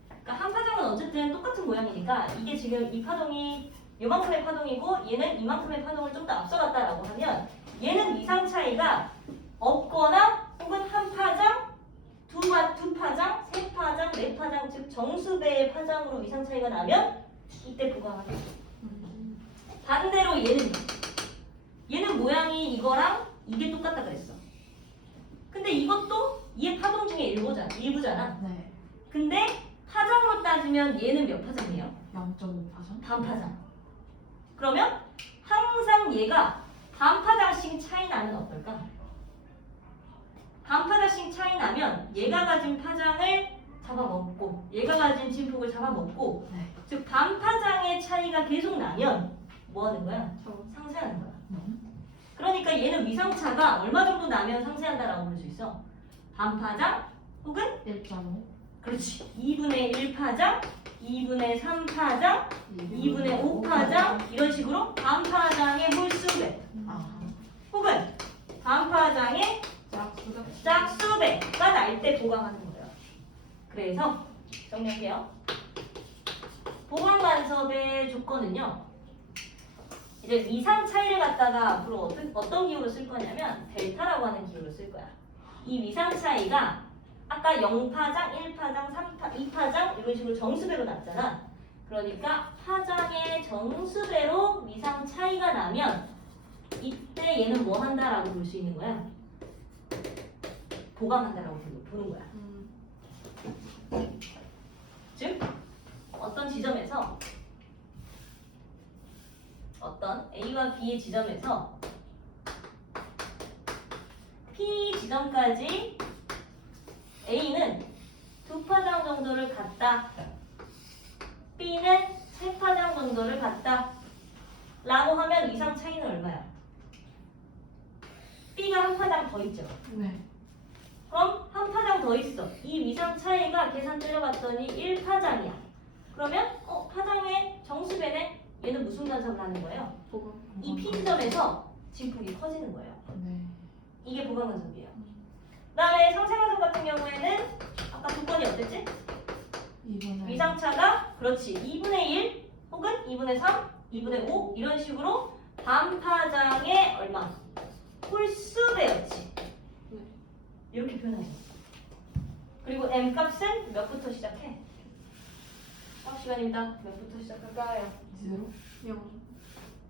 그러니까 한 파장은 어쨌든 똑같은 모양이니까 이게 지금 이 파동이 요만큼의 파동이고 얘는 이만큼의 파동을 좀 더 앞서갔다라고 하면 얘는 위상 차이가 없거나 혹은 한 파장, 두 파장, 세 파장, 네 파장 즉 정수배의 파장으로 위상 차이가 나면 이때 보강하겠죠. 반대로 얘는 모양이 이거랑 이게 똑같다 그랬어. 근데 이것도 얘 파동 중에 일부잖아. 네. 근데 파장으로 따지면 얘는 몇 파장이에요? 0.5파전? 반파장. 그러면 항상 얘가 반파장씩 차이 나면 어떨까? 반파장씩 차이 나면 얘가 가진 파장을 잡아먹고 얘가 가진 진폭을 잡아먹고 네. 즉 반파장의 차이가 계속 나면 뭐 하는 거야? 상쇄하는 거야. 그러니까 얘는 위상차가 얼마 정도 나면 상쇄한다라고 볼 수 있어? 반파장 혹은 1.5. 그렇지 2분의 1파장 2분의 3파장 2분의 5파장 이런 식으로 반파장의 홀수배 아. 혹은 반파장의 짝수가 짝수배가 날 때 보강하는 거예요. 그래서 정리할게요. 보강 간섭의 조건은요. 이제 위상 차이를 갖다가 앞으로 어떤 기호로 쓸 거냐면 델타라고 하는 기호로 쓸 거야. 이 위상 차이가 아까 0파장, 1파장, 2파장 이런 식으로 정수배로 났잖아. 그러니까 파장의 정수배로 위상 차이가 나면 이때 얘는 뭐 한다라고 볼 수 있는 거야? 보강한다라고 보는 거야. 즉 어떤 지점에서 어떤 A와 B의 지점에서 P 지점까지 A는 2파장 정도를 갖다 B는 3파장 정도를 갖다 라고 하면 위상 차이는 얼마야? B가 한 파장 더 있죠. 네. 그럼 한 파장 더 있어. 이 위상 차이가 계산 때려봤더니 1파장이야. 그러면 파장의 정수배네? 얘는 무슨 간섭을 하는 거예요? 이 P 지점에서 진폭이 커지는 거예요. 네. 이게 보강 간섭이에요. 그다음에 상쇄 간섭 같은 경우에는 아까 조건이 어땠지? 이번에 위상차가 그렇지 2분의 1 혹은 2분의 3, 2분의 5 이런 식으로 반파장의 얼마? 홀수배였지. 이렇게 표현해요. 그리고 M 값은 몇부터 시작해? 수업 시간입니다. 몇부터 시작할까요? 0.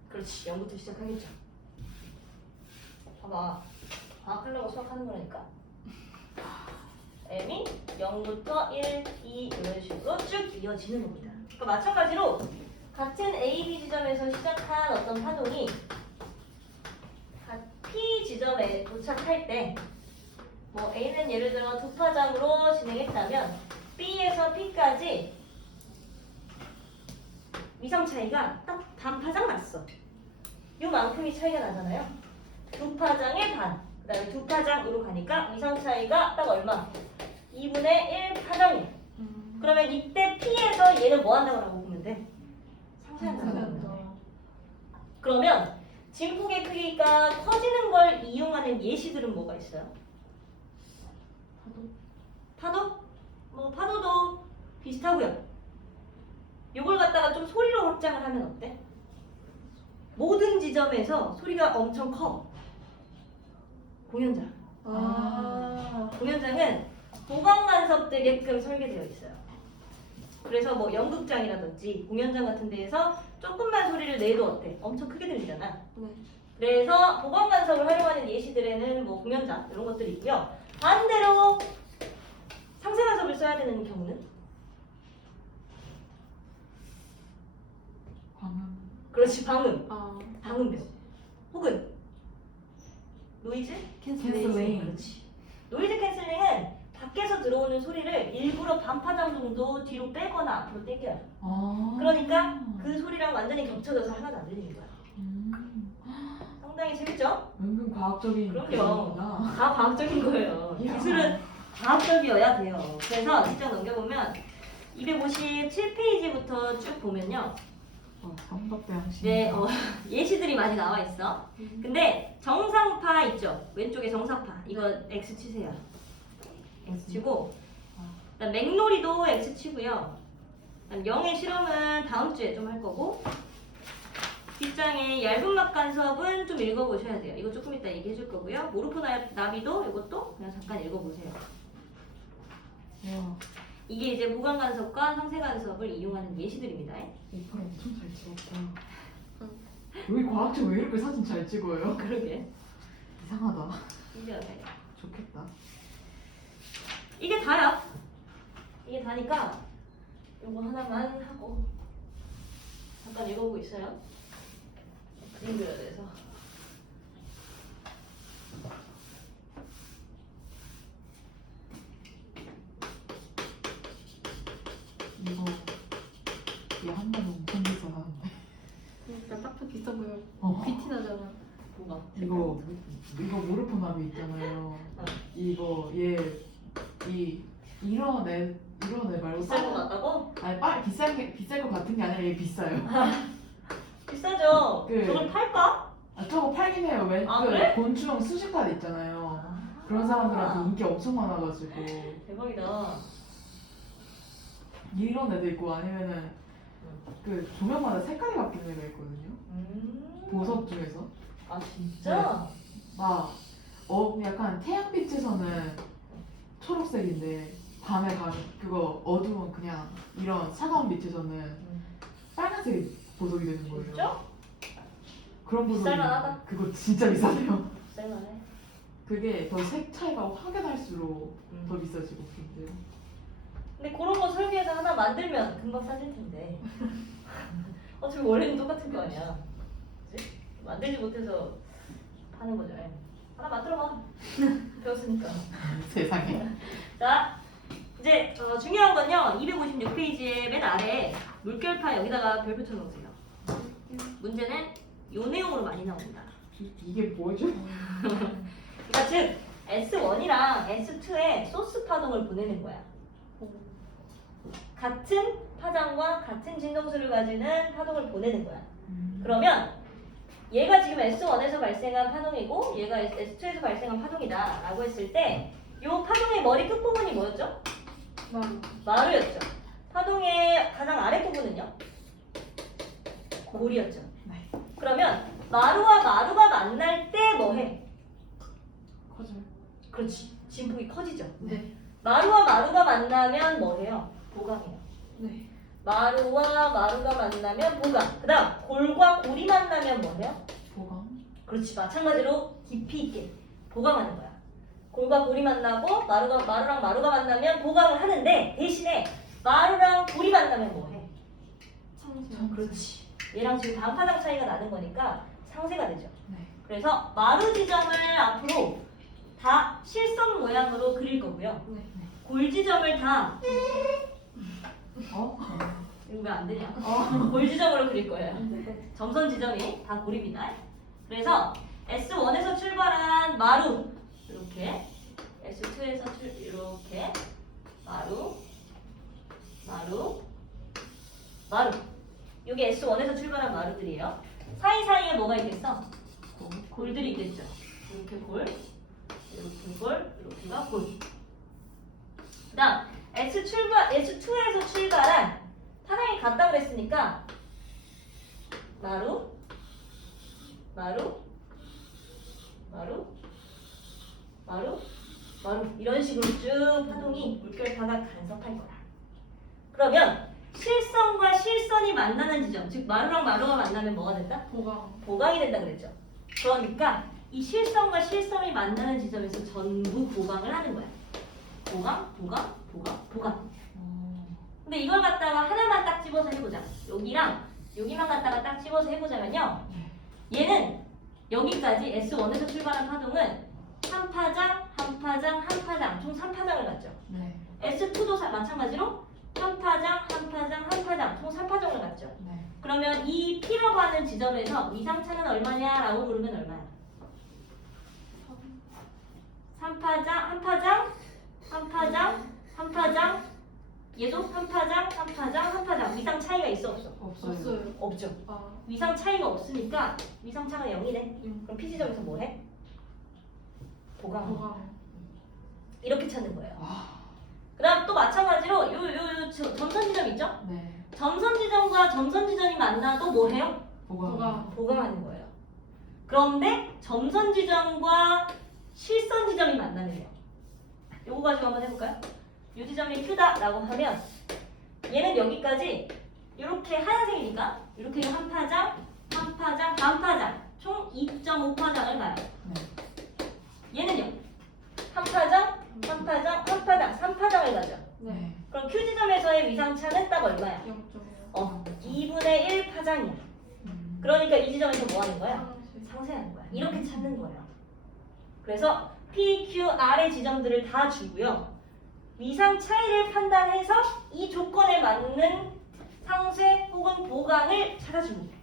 그렇지 0부터 시작하겠죠. 봐봐 과학하려고 수학하는 거니까 M이 0부터 1, 2 이런 식으로 쭉 이어지는 겁니다. 그러니까 마찬가지로 같은 A, B 지점에서 시작한 어떤 파동이 P 지점에 도착할 때 뭐 A는 예를 들어 2파장으로 진행했다면 B에서 P까지 위상 차이가 딱 반파장 났어. 요만큼이 차이가 나잖아요. 두 파장의 반. 그 다음에 두 파장으로 가니까 위상 차이가 딱 얼마? 2분의 1 파장이야. 그러면 이때 P에서 얘는 뭐 한다고 보면 돼? 상쇄한다. 그러면 진폭의 크기가 커지는 걸 이용하는 예시들은 뭐가 있어요? 파도? 뭐 파도도 비슷하고요. 요걸 갖다가 좀 소리로 확장을 하면 어때? 모든 지점에서 소리가 엄청 커. 공연장. 공연장은 보강 간섭되게끔 설계되어 있어요. 그래서 뭐 연극장이라든지 공연장 같은 데에서 조금만 소리를 내도 어때? 엄청 크게 들리잖아. 네. 그래서 보강 간섭을 활용하는 예시들에는 뭐 공연장 이런 것들이 있고요. 반대로 상쇄 간섭을 써야 되는 경우는 광음. 그렇지 방음, 아. 방음벽 혹은 노이즈 캔슬링. 그렇지. 노이즈 캔슬링은 밖에서 들어오는 소리를 일부러 반파장 정도 뒤로 빼거나 앞으로 당겨요. 그러니까 그 소리랑 완전히 겹쳐져서 하나도 안 들리는 거야. 상당히 재밌죠? 은근 과학적인 그럼요. 그거구나. 다 과학적인 거예요. 이야. 기술은 과학적이어야 돼요. 그래서 직접 넘겨보면 257페이지부터 쭉 보면요. 삼각대항신. 이제 예시들이 많이 나와 있어. 근데 정상파 있죠? 왼쪽에 정사파. 이거 X 치세요. X 치고 그다음 맥놀이도 X 치고요. 그다음 영의 실험은 다음 주에 좀 할 거고 뒷장의 얇은 막 간섭은 좀 읽어보셔야 돼요. 이거 조금 이따 얘기해 줄 거고요. 모르포 나비도 이것도 그냥 잠깐 읽어보세요. 와, 이게 이제 보강 간섭과 상쇄 간섭을 이용하는 예시들입니다. 오빠 엄청 잘 찍었다. 여기 과학자 왜 이렇게 사진 잘 찍어요? 그러게. 이상하다. 신기하네. 좋겠다. 이게 다야. 이게 다니까 요거 하나만 하고 잠깐 읽어보고 있어요. 그림 그려야 돼서. 이거 얘 한 번에 엄청 비싸는데. 그러니까 딱히 비싸 보여. 어. BT 나잖아. 뭐가? 이거 모르포나비 있잖아요. 이거 얘 이런 애 말고 비싼 거 같다고? 아니 비쌀 것 같은 게 아니라 얘 비싸요. 비싸죠? 그- 저걸 팔까? 아 저거 팔긴 해요. 왜? 아, 그 그래? 곤충 수집판 있잖아요. 그런 사람들한테 인기 엄청 많아가지고 대박이다. 이런 애도 있고 아니면은 그 조명마다 색깔이 바뀌는 애가 있거든요. 보석 중에서 아 진짜? 막 약간 태양빛에서는 초록색인데 밤에 가면 그거 어두운 그냥 이런 차가운 빛에서는 빨간색 보석이 되는 거예요. 진짜? 그런 보석이 비쌀만하다. 그거 진짜 비싸네요. 쌀만해. 그게 더 색 차이가 확연할수록 더 비싸지고 그런데요. 근데 그런 거 설계해서 하나 만들면 금방 싸질 텐데. 어차피 원래는 똑같은 거 아니야. 그치? 만들지 못해서 파는 거죠. 하나 만들어봐. 배웠으니까. 세상에. 자, 이제 중요한 건요. 256페이지의 맨 아래 물결파 여기다가 별 붙여놓으세요. 문제는 요 내용으로 많이 나옵니다. 이게 뭐죠? 그러니까 즉 S1이랑 S2에 소스 파동을 보내는 거야. 같은 파장과 같은 진동수를 가지는 파동을 보내는 거야. 그러면 얘가 지금 S1에서 발생한 파동이고 얘가 S2에서 발생한 파동이다 라고 했을 때 이 파동의 머리 끝부분이 뭐였죠? 마루였죠. 파동의 가장 아랫부분은요? 골이었죠. 네. 그러면 마루와 마루가 만날 때 뭐해? 커져요. 그렇지. 진폭이 커지죠. 네. 마루와 마루가 만나면 뭐해요? 보강해요. 네. 마루와 마루가 만나면 보강. 그 다음 골과 골이 만나면 뭐해요? 보강. 그렇지. 마찬가지로 깊이 있게 보강하는 거야. 골과 골이 만나고 마루랑 마루가 만나면 보강을 하는데 대신에 마루랑 골이 만나면 뭐해? 그렇지. 얘랑 지금 반파장 차이가 나는 거니까 상쇄가 되죠. 네. 그래서 마루 지점을 앞으로 다 실선 모양으로 그릴 거고요. 네. 골 지점을 다 어? 이거 왜 안 되냐? 골 지점으로 그릴 거예요. 점선 지점이 다 골입니다. 그래서 S1에서 출발한 마루 이렇게 S2에서 이렇게 마루 이게 S1에서 출발한 마루들이에요. 사이사이에 뭐가 있겠어? 골들이 있겠죠. 이렇게 골, 이렇게 골, 이렇게가 골. 그 다음 S2에서 출발한 파장이 같다 그랬으니까 마루 이런 식으로 쭉 파동이 물결파가 간섭할 거다. 그러면 실선과 실선이 만나는 지점, 즉 마루랑 마루가 만나면 뭐가 된다? 보강이 된다 그랬죠. 그러니까 이 실선과 실선이 만나는 지점에서 전부 보강을 하는 거야. 보강. 근데 이걸 갖다가 하나만 딱 집어서 해보자. 여기랑 여기만 갖다가 딱 집어서 해보자면요. 얘는 여기까지 S1에서 출발한 파동은 한 파장, 총 3파장을 갖죠. 네. S2도 마찬가지로 한 파장, 총 3파장을 갖죠. 네. 그러면 이 P라고 하는 지점에서 위상차는 얼마냐라고 물으면 얼마야? 3파장, 한 파장, 얘도 한 파장. 위상 차이가 있어 없어? 없어요. 없죠. 위상 차이가 없으니까 위상차가 0이네. 그럼 P 지점에서 뭐 해? 보강. 이렇게 찾는 거예요. 그다음 또 마찬가지로 요 점선 지점 있죠? 네. 점선 지점과 점선 지점이 만나도 뭐 해요? 보강하는 거예요. 그런데 점선 지점과 실선 지점이 만나면요. 요거 가지고 한번 해볼까요? 이 지점이 Q다라고 하면 얘는 여기까지 이렇게 하얀색이니까 이렇게 한 파장, 반파장, 총 2.5파장을 가요. 네. 얘는요. 한 파장, 3파장을 가죠. 네. 그럼 Q 지점에서의 위상차는 딱 얼마야? 0.5. 2분의 1 파장이야. 그러니까 이 지점에서 뭐 하는 거야? 상쇄하는 거야. 이렇게 찾는 거예요. 그래서 P, Q, R의 지점들을 다 주고요. 위상 차이를 판단해서 이 조건에 맞는 상쇄 혹은 보강을 찾아주면 돼.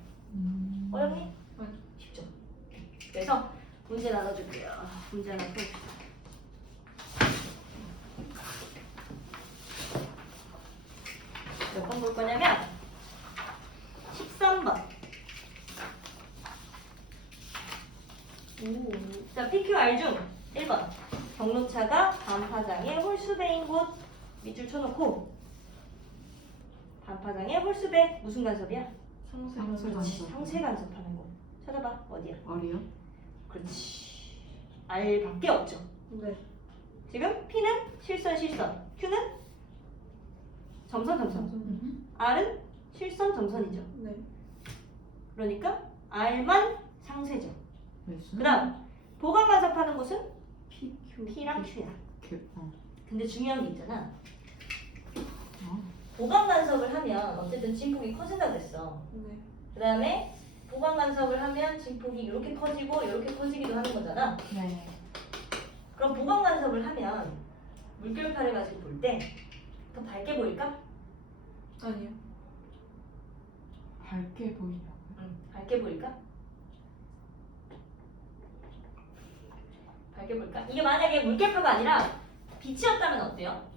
어렵니? 쉽죠? 그래서 문제 나눠줄게요. 문제 하나 풀어주세요. 몇 번 볼 거냐면 13번. 자, PQR 중 1번. 경로차가 반파장에 홀수배인 곳 밑줄 쳐놓고 반파장에 홀수배 무슨 간섭이야? 그렇지. 상쇄 간섭하는 곳. 찾아봐. 어디야? R이요? 그렇지. R밖에 없죠. 네. 지금 P는 실선, Q는 점선. R은 실선, 점선이죠. 네. 그러니까 R만 상쇄죠. 몇 그 다음 보강 간섭하는 곳은 PQ. P랑 Q야. 어. 근데 중요한 게 있잖아. 어. 보강 간섭을 하면 어쨌든 진폭이 커진다 그랬어. 네. 그 다음에 보강 간섭을 하면 진폭이 이렇게 커지고 이렇게 커지기도 하는 거잖아. 네. 그럼 보강 간섭을 하면 물결파를 가지고 볼 때 더 밝게 보일까? 아니요. 밝게 보이냐고요? 밝게 보일까? 밝게 볼까? 이게 만약에 물결파가 아니라 빛이었다면 어때요?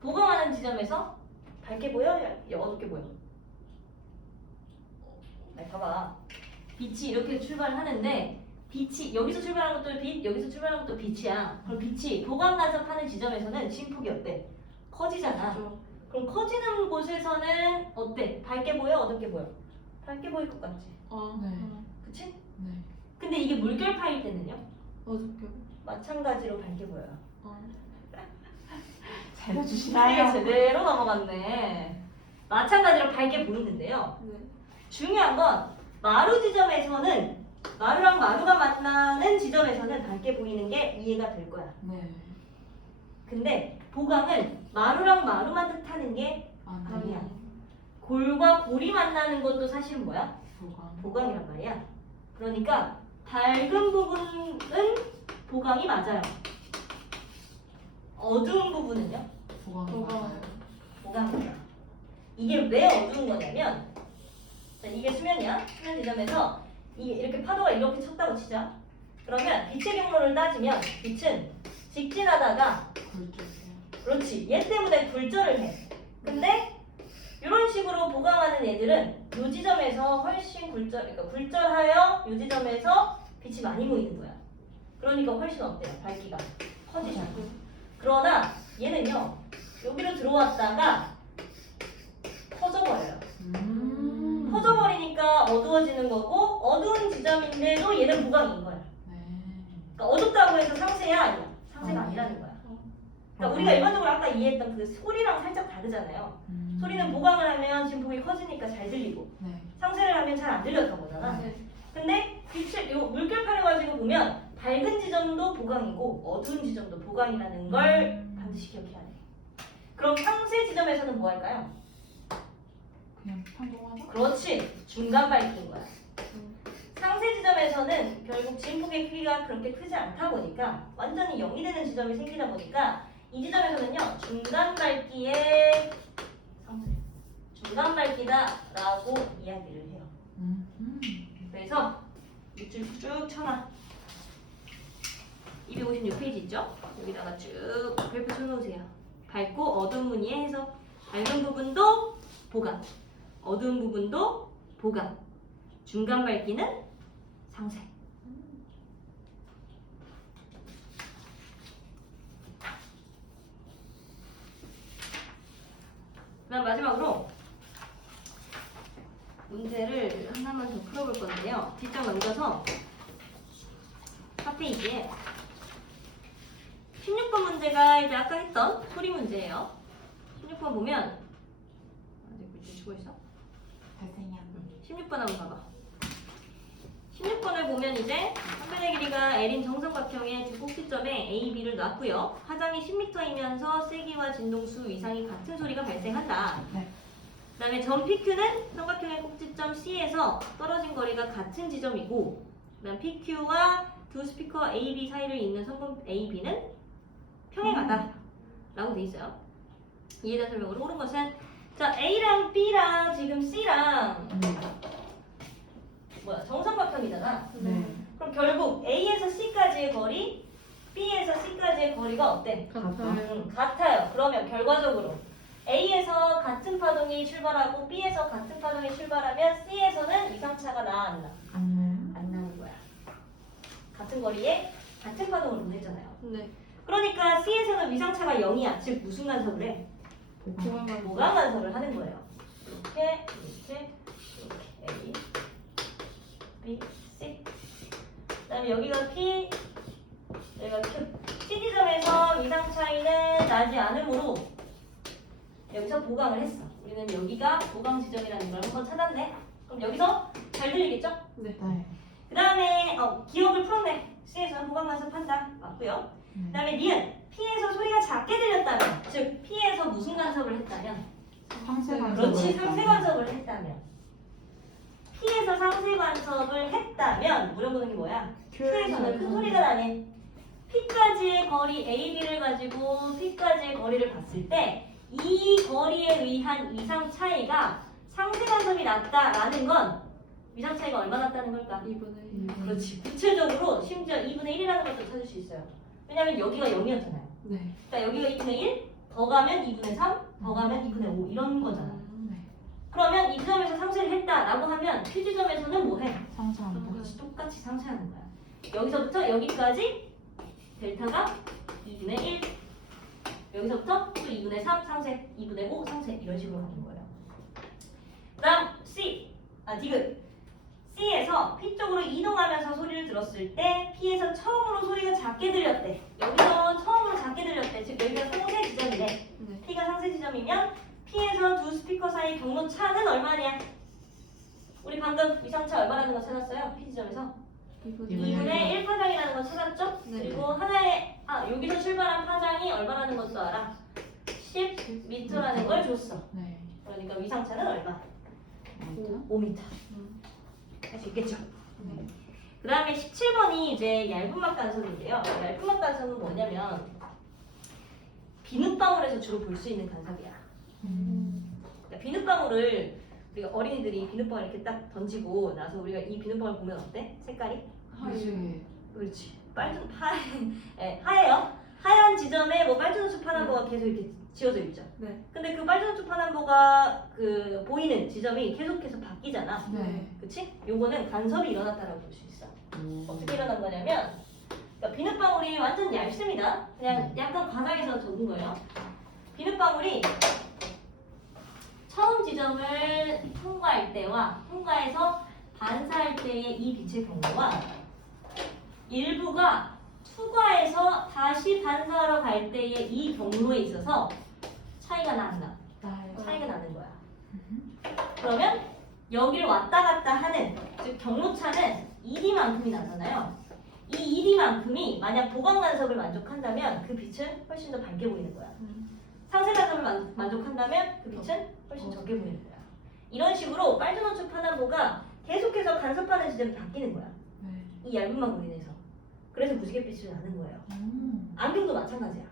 보강하는 지점에서 밝게 보여? 어둡게 보여? 네, 봐봐. 빛이 이렇게 출발하는데 빛이 여기서 출발한 것도 빛, 여기서 출발한 것도 빛이야. 그럼 빛이 보강 간섭하는 지점에서는 진폭이 어때? 커지잖아. 그렇죠. 그럼 커지는 곳에서는 어때? 밝게 보여? 어둡게 보여? 밝게 보일 것 같지? 네. 그치? 네. 근데 이게 물결파일 때는요? 어저께. 마찬가지로 밝게 보여요. 잘 이게 해주시나요? 제대로 넘어갔네. 마찬가지로 밝게 보이는데요. 네. 중요한 건 마루 지점에서는 마루랑 마루가 만나는 지점에서는 밝게 보이는 게 이해가 될 거야. 네. 근데 보강은 마루랑 마루만 뜻하는 게 아니야. 골과 골이 만나는 것도 사실은 뭐야? 보강이란 말이야. 그러니까 밝은 부분은 보강이 맞아요. 어두운 부분은요? 보강. 보강이야. 이게 왜 어두운 거냐면, 자, 이게 수면이야. 수면 지점에서 이게 이렇게 파도가 이렇게 쳤다고 치자. 그러면 빛의 경로를 따지면 빛은 직진하다가 굴절이야. 그렇지 얘 때문에 굴절을 해. 근데 이런 식으로 보강하는 애들은 요 지점에서 훨씬 그러니까 굴절하여 요 지점에서 빛이 많이 모이는 거야. 그러니까 훨씬 어때요? 밝기가 커지죠. 그러나 얘는요 여기로 들어왔다가 터져버려요. 터져버리니까 어두워지는 거고 어두운 지점인데도 얘는 보강인 거야. 네. 그러니까 어둡다고 해서 상세야 아니야. 상세가 아니라는 거야. 그러니까 우리가 일반적으로 아까 이해했던 그 소리랑 살짝 다르잖아요. 소리는 보강을 하면 진폭이 커지니까 잘 들리고 네. 상세를 하면 잘 안 들렸던 거잖아. 네. 근데 빛을 요 물결판을 가지고 보면 밝은 지점도 보강이고 어두운 지점도 보강이라는 걸 반드시 기억해야 돼. 그럼 상세 지점에서는 뭐 할까요? 그냥 평범하죠? 그렇지. 중간 밝기인 거야. 상세 지점에서는 결국 진폭의 크기가 그렇게 크지 않다 보니까 완전히 0이 되는 지점이 생기다 보니까 이 지점에서는요 중간 밝기의 상세 중간 밝기다라고 이야기를 해요. 그래서 밑줄 쭉 쳐놔. 256페이지 있죠? 여기다가 쭉 별표 쳐놓으세요. 밝고 어두운 무늬의 해석. 밝은 부분도 보강, 어두운 부분도 보강, 중간 밝기는 상세. 그다음 마지막으로 문제를 하나만 더 풀어볼 건데요. 뒷장 넘겨서 4페이지에 16번 문제가 이제 아까 했던 소리 문제예요. 16번 보면 아직 밑줄 치고 있어? 잘생겨. 16번 한번 봐봐. 16번을 보면 이제 한 변의 길이가 L인 정삼각형의 두 꼭지점에 A, B를 놨고요. 하장이 10m이면서 세기와 진동수 위상이 같은 소리가 발생한다. 네. 그 다음에 점 PQ는 삼각형의 꼭지점 C에서 떨어진 거리가 같은 지점이고 그 다음 PQ와 두 스피커 A, B 사이를 잇는 성분 A, B는 평행하다 라고 돼 있어요. 이에 대한 설명으로 옳은 것은 자 A랑 B랑 지금 C랑 정삼각형이잖아. 네. 그럼 결국 A에서 C까지의 거리, B에서 C까지의 거리가 어때? 같아요. 같아요. 그러면 결과적으로 A에서 같은 파동이 출발하고 B에서 같은 파동이 출발하면 C에서는 이상차가 나 안 나? 안 나요? 안 나는 거야. 같은 거리에 같은 파동을 보냈잖아요. 네. 그러니까 C에서는 위상차가 0이야. 즉 무슨 간섭을 해? 보강만 보강 간섭을 하는 거예요. 이렇게 A, B, C. 그다음에 여기가 P, 여기가 Q. C 지점에서 위상 차이는 나지 않으므로 여기서 보강을 했어. 우리는 여기가 보강 지점이라는 걸 한번 찾았네. 그럼 여기서 잘 들리겠죠? 네. 네. 그 다음에 기억을 풀었네. C에서는 보강 간섭한다. 맞고요. 그 다음에 니은 P에서 소리가 작게 들렸다면, 즉 P에서 무슨 간섭을 했다면, 상세 간섭을 그렇지 했다면. 상세 간섭을 했다면, P에서 상세 간섭을 했다면 물어보는 게 뭐야? Q에서는 큰 소리가 나네. P까지의 거리 AB를 가지고 P까지의 거리를 봤을 때 이 거리에 의한 위상 차이가 상세 간섭이 낮다라는 건 위상 차이가 얼마 났다는 걸까? 2분의 1. 그렇지. 구체적으로 심지어 2분의 1이라는 것도 찾을 수 있어요. 왜냐면 여기가 0이었잖아요. 네. 그러니까 여기가 2분의 1, 더 가면 2분의 3, 더 가면 2분의 5 이런 거잖아. 네. 그러면 이 지점에서 상세를 했다라고 하면 Q 지점에서는 뭐 해? 상상한다. 그렇지. 똑같이 상세하는 거야. 여기서부터 여기까지 델타가 2분의 1, 여기서부터 또 2분의 3 상세, 2분의 5 상세 이런 식으로 가는 거예요. 그 다음 C, 디귿. C에서 P 쪽으로 이동하면서 소리를 들었을 때 P에서 처음으로 소리가 작게 들렸대. 여기서 처음으로 작게 들렸대. 즉 여기가 상세 지점이네. 네. P가 상세 지점이면 P에서 두 스피커 사이 경로 차는 얼마냐? 우리 방금 위상차 얼마라는 거 찾았어요? P 지점에서 2분의 1 파장이라는 거 찾았죠? 네. 그리고 하나의 여기서 출발한 파장이 얼마라는 것도 알아? 10m라는 걸 줬어. 네. 그러니까 위상차는 얼마? 알죠? 5m. 할 수 있겠죠? 그 다음에 17번이 이제 얇은 맛 간섭인데요. 얇은 맛 간섭은 뭐냐면 비눗방울에서 주로 볼 수 있는 간섭이야. 그러니까 비눗방울을 우리가 어린이들이 비눗방울 이렇게 딱 던지고 나서 우리가 이 비눗방울 보면 어때? 색깔이? 하얘. 그렇지. 빨주 하얘요. 하얀 지점에 뭐 빨주노초 파남보가 계속 이렇게 지어져 있죠. 네. 근데 그 빨주노초 파남보가 그 보이는 지점이 계속해서 바뀌잖아. 네. 그치? 요거는 간섭이 일어났다라고 볼 수 있어. 오. 어떻게 일어난 거냐면 그러니까 비눗방울이 완전 얇습니다. 그냥 약간 과장해서 적은 거예요. 비눗방울이 처음 지점을 통과할 때와 통과해서 반사할 때의 이 빛의 경로와 일부가 투과해서 다시 반사하러 갈 때의 이 경로에 있어서 차이가 나나? 차이가 나는 거야. 그러면 여기를 왔다 갔다 하는 즉 경로차는 ED만큼이 나잖아요. 이 ED만큼이 만약 보강 간섭을 만족한다면 그 빛은 훨씬 더 밝게 보이는 거야. 상세 간섭을 만족한다면 그 빛은 훨씬 적게 보이는 거야. 이런 식으로 빨주노초 파남보가 계속해서 간섭하는 지점이 바뀌는 거야. 네. 이 얇은 망으로 인해서. 그래서 무지갯빛을 나는 거예요. 음. 안경도 마찬가지야.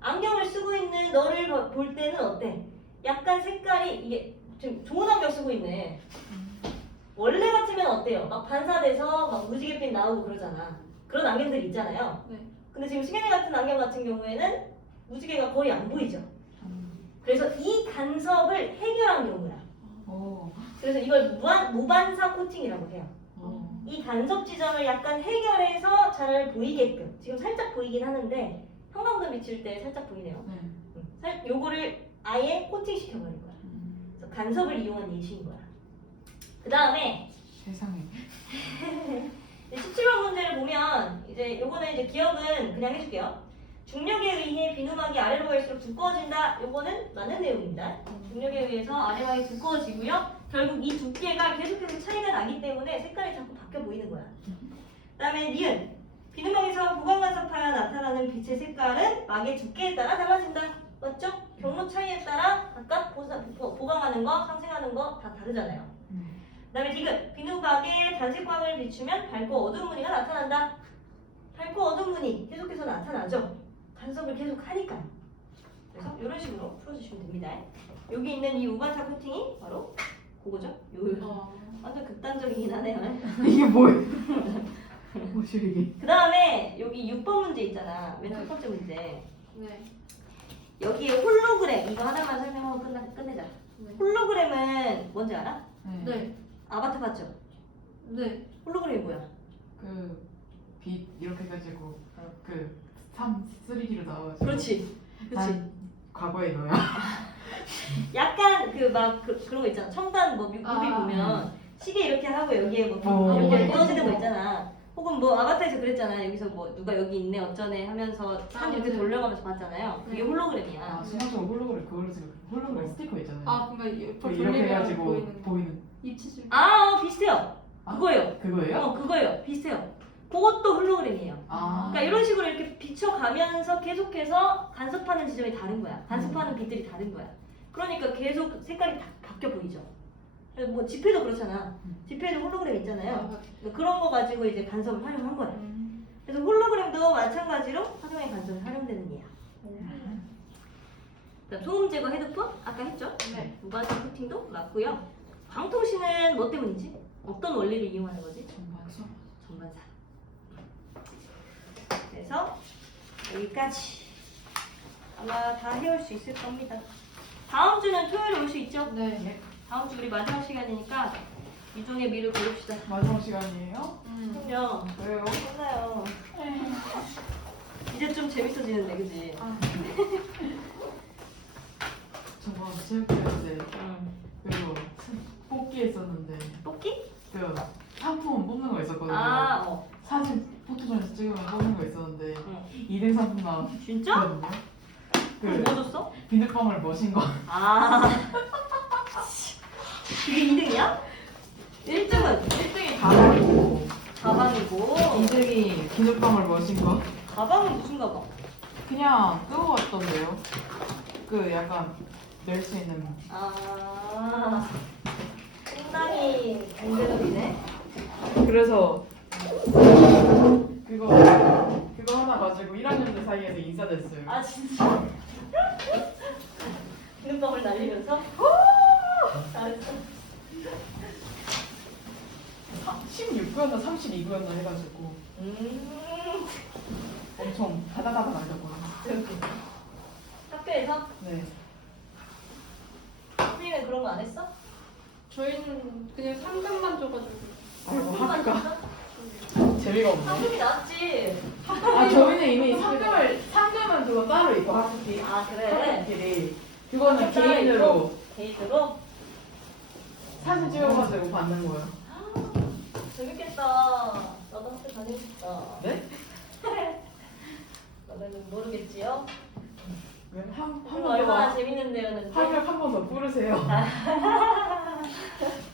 안경을 쓰고 있는 너를 볼 때는 어때? 약간 색깔이 이게 지금 좋은 안경 쓰고 있네. 원래 같으면 어때요? 막 반사돼서 막 무지갯빛 나오고 그러잖아. 그런 안경들 있잖아요. 네. 근데 지금 승현이 같은 안경 같은 경우에는 무지개가 거의 안 보이죠. 그래서 이 간섭을 해결한 경우야. 오. 그래서 이걸 무반사 코팅이라고 해요. 오. 이 간섭 지점을 약간 해결해서 잘 보이게끔. 지금 살짝 보이긴 하는데 형광등 비칠 때 살짝 보이네요. 네. 요거를 아예 코팅 시켜버린 거야. 음. 그래서 간섭을 이용한 예시인 거야. 그 다음에 세상에. 17번 문제를 보면 이제 요거는 이제 기억은 그냥 해줄게요. 중력에 의해 비누막이 아래로 갈수록 두꺼워진다. 요거는 맞는 내용입니다. 중력에 의해서 아래막이 두꺼워지고요. 결국 이 두께가 계속해서 차이가 나기 때문에 색깔이 자꾸 바뀌어 보이는 거야. 그 다음에 니은 비누막에서 보강간섭하여 나타나는 빛의 색깔은 막의 두께에 따라 달라진다. 맞죠? 경로 차이에 따라 각각 보강하는 거, 상생하는 거 다 다르잖아요. 그 다음에 디귿 비누막에 단색광을 비추면 밝고 어두운 무늬가 나타난다. 밝고 어두운 무늬 계속해서 나타나죠. 간섭을 계속 하니까. 그래서 이런 식으로 풀어주시면 됩니다. 여기 있는 이 우반사 코팅이 바로 그거죠. 요 완전 극단적이긴 하네요. 이게 뭐예요? 뭐지 이게? 그 다음에 여기 6번 문제 있잖아. 맨 첫 번째 문제. 네. 여기에 홀로그램 이거 하나만 설명하고 끝내자. 네. 홀로그램은 뭔지 알아? 네. 아바타 봤죠? 네. 홀로그램이 뭐야? 그빛 이렇게 해가지고 그 3D 로 나와가지고. 그렇지. 난 과거에 너야. 약간 그 막 그런 거 있잖아. 첨단 뭐 뮤비 보면 시계 이렇게 하고 여기에 뭐 이렇게 어. 떠지는 거 있잖아. 혹은 뭐 아바타에서 그랬잖아. 여기서 뭐 누가 여기 있네 어쩌네 하면서 사람 이렇게 네. 돌려가면서 봤잖아요. 그게 네. 홀로그램이야. 아 순간적으로 홀로그램 그걸로 지금 홀로그램 스티커 있잖아요. 그러니까 그 옆으로 이렇게 돌리면 해가지고 보이는. 입체질. 비슷해요. 아, 그거예요. 그거예요? 그거예요. 비슷해요. 그것도 홀로그램이에요. 아. 그러니까 이런 식으로 이렇게 비춰가면서 계속해서 간섭하는 지점이 다른 거야. 간섭하는 빛들이 다른 거야. 그러니까 계속 색깔이 다 바뀌어 보이죠. 뭐 지폐도 그렇잖아. 지폐에도 홀로그램 있잖아요. 그러니까 그런 거 가지고 이제 간섭을 활용한 거야. 그래서 홀로그램도 마찬가지로 화성의 간섭이 활용되는 예야. 그다음 소음 제거 헤드폰 아까 했죠? 네. 무반사 코팅도 맞고요. 광통신은 뭐 때문이지? 어떤 원리를 이용하는 거지? 전반서. 전반사. 그래서 여기까지 아마 다 해올 수 있을 겁니다. 다음 주는 토요일에 올 수 있죠? 네. 다음 주 우리 마지막 시간이니까 유종의 미를 고릅시다. 마지막 시간이에요? 그럼요. 왜요? 끝나요. 이제 좀 재밌어지는데, 그지? 저번 체육대회 때 응. 그리고 뽑기 했었는데 뽑기? 그 상품 뽑는 거 있었거든요. 사진 포토존에서 찍으면 뽑는 거 있었는데 응. 2등 상품 나왔거든요. 진짜? 그럼 뭐 줬어? 비눗방울 머신 거. 그게 2등이야? 1등은? 1등이 가방이고 가방이고 2등이 비눗방울 머신 거. 가방은 무슨 가방? 그냥 끄고 왔던데요. 그 약간 낼 수 있는. 상당히 경제적이네. 그래서 그거 하나 가지고 1학년들 사이에서 인싸됐어요. 진짜? 비눗방울 날리면서? 잘했어. 16구였나 32구였나 해가지고 엄청 다다다다 말렸거든요. 그렇군요. 학교에서 네. 선생님은 그런 거 안 했어? 저희는 그냥 상금만 줘가지고. 아이고 상금만 학교가 줬어? 재미가 없네. 상금이 낫지. 아 저희는 이미 상금은 그거 따로 있고 학교끼리. 아 그래. 학교끼리. 그거는 학교 따로 개인으로 개인으로? 사진 찍어가지고 받는 거예요. 재밌겠다. 나도 학교 다니고 싶다. 네? 너는 모르겠지요? 한 그럼 번 얼마나 더 재밌는데요는지 학력 한 번 더 뿌르세요.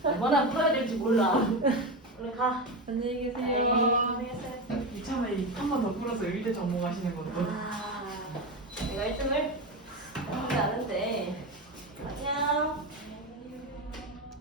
얼마나 풀어야 될지 몰라. 얼른 가. 안녕히 네, 계세요. 고생했어요. 이참에 한 번 더 뿌려서 의대 전공하시는 것도. 아, 내가 1등을 하지 않은데. 안녕.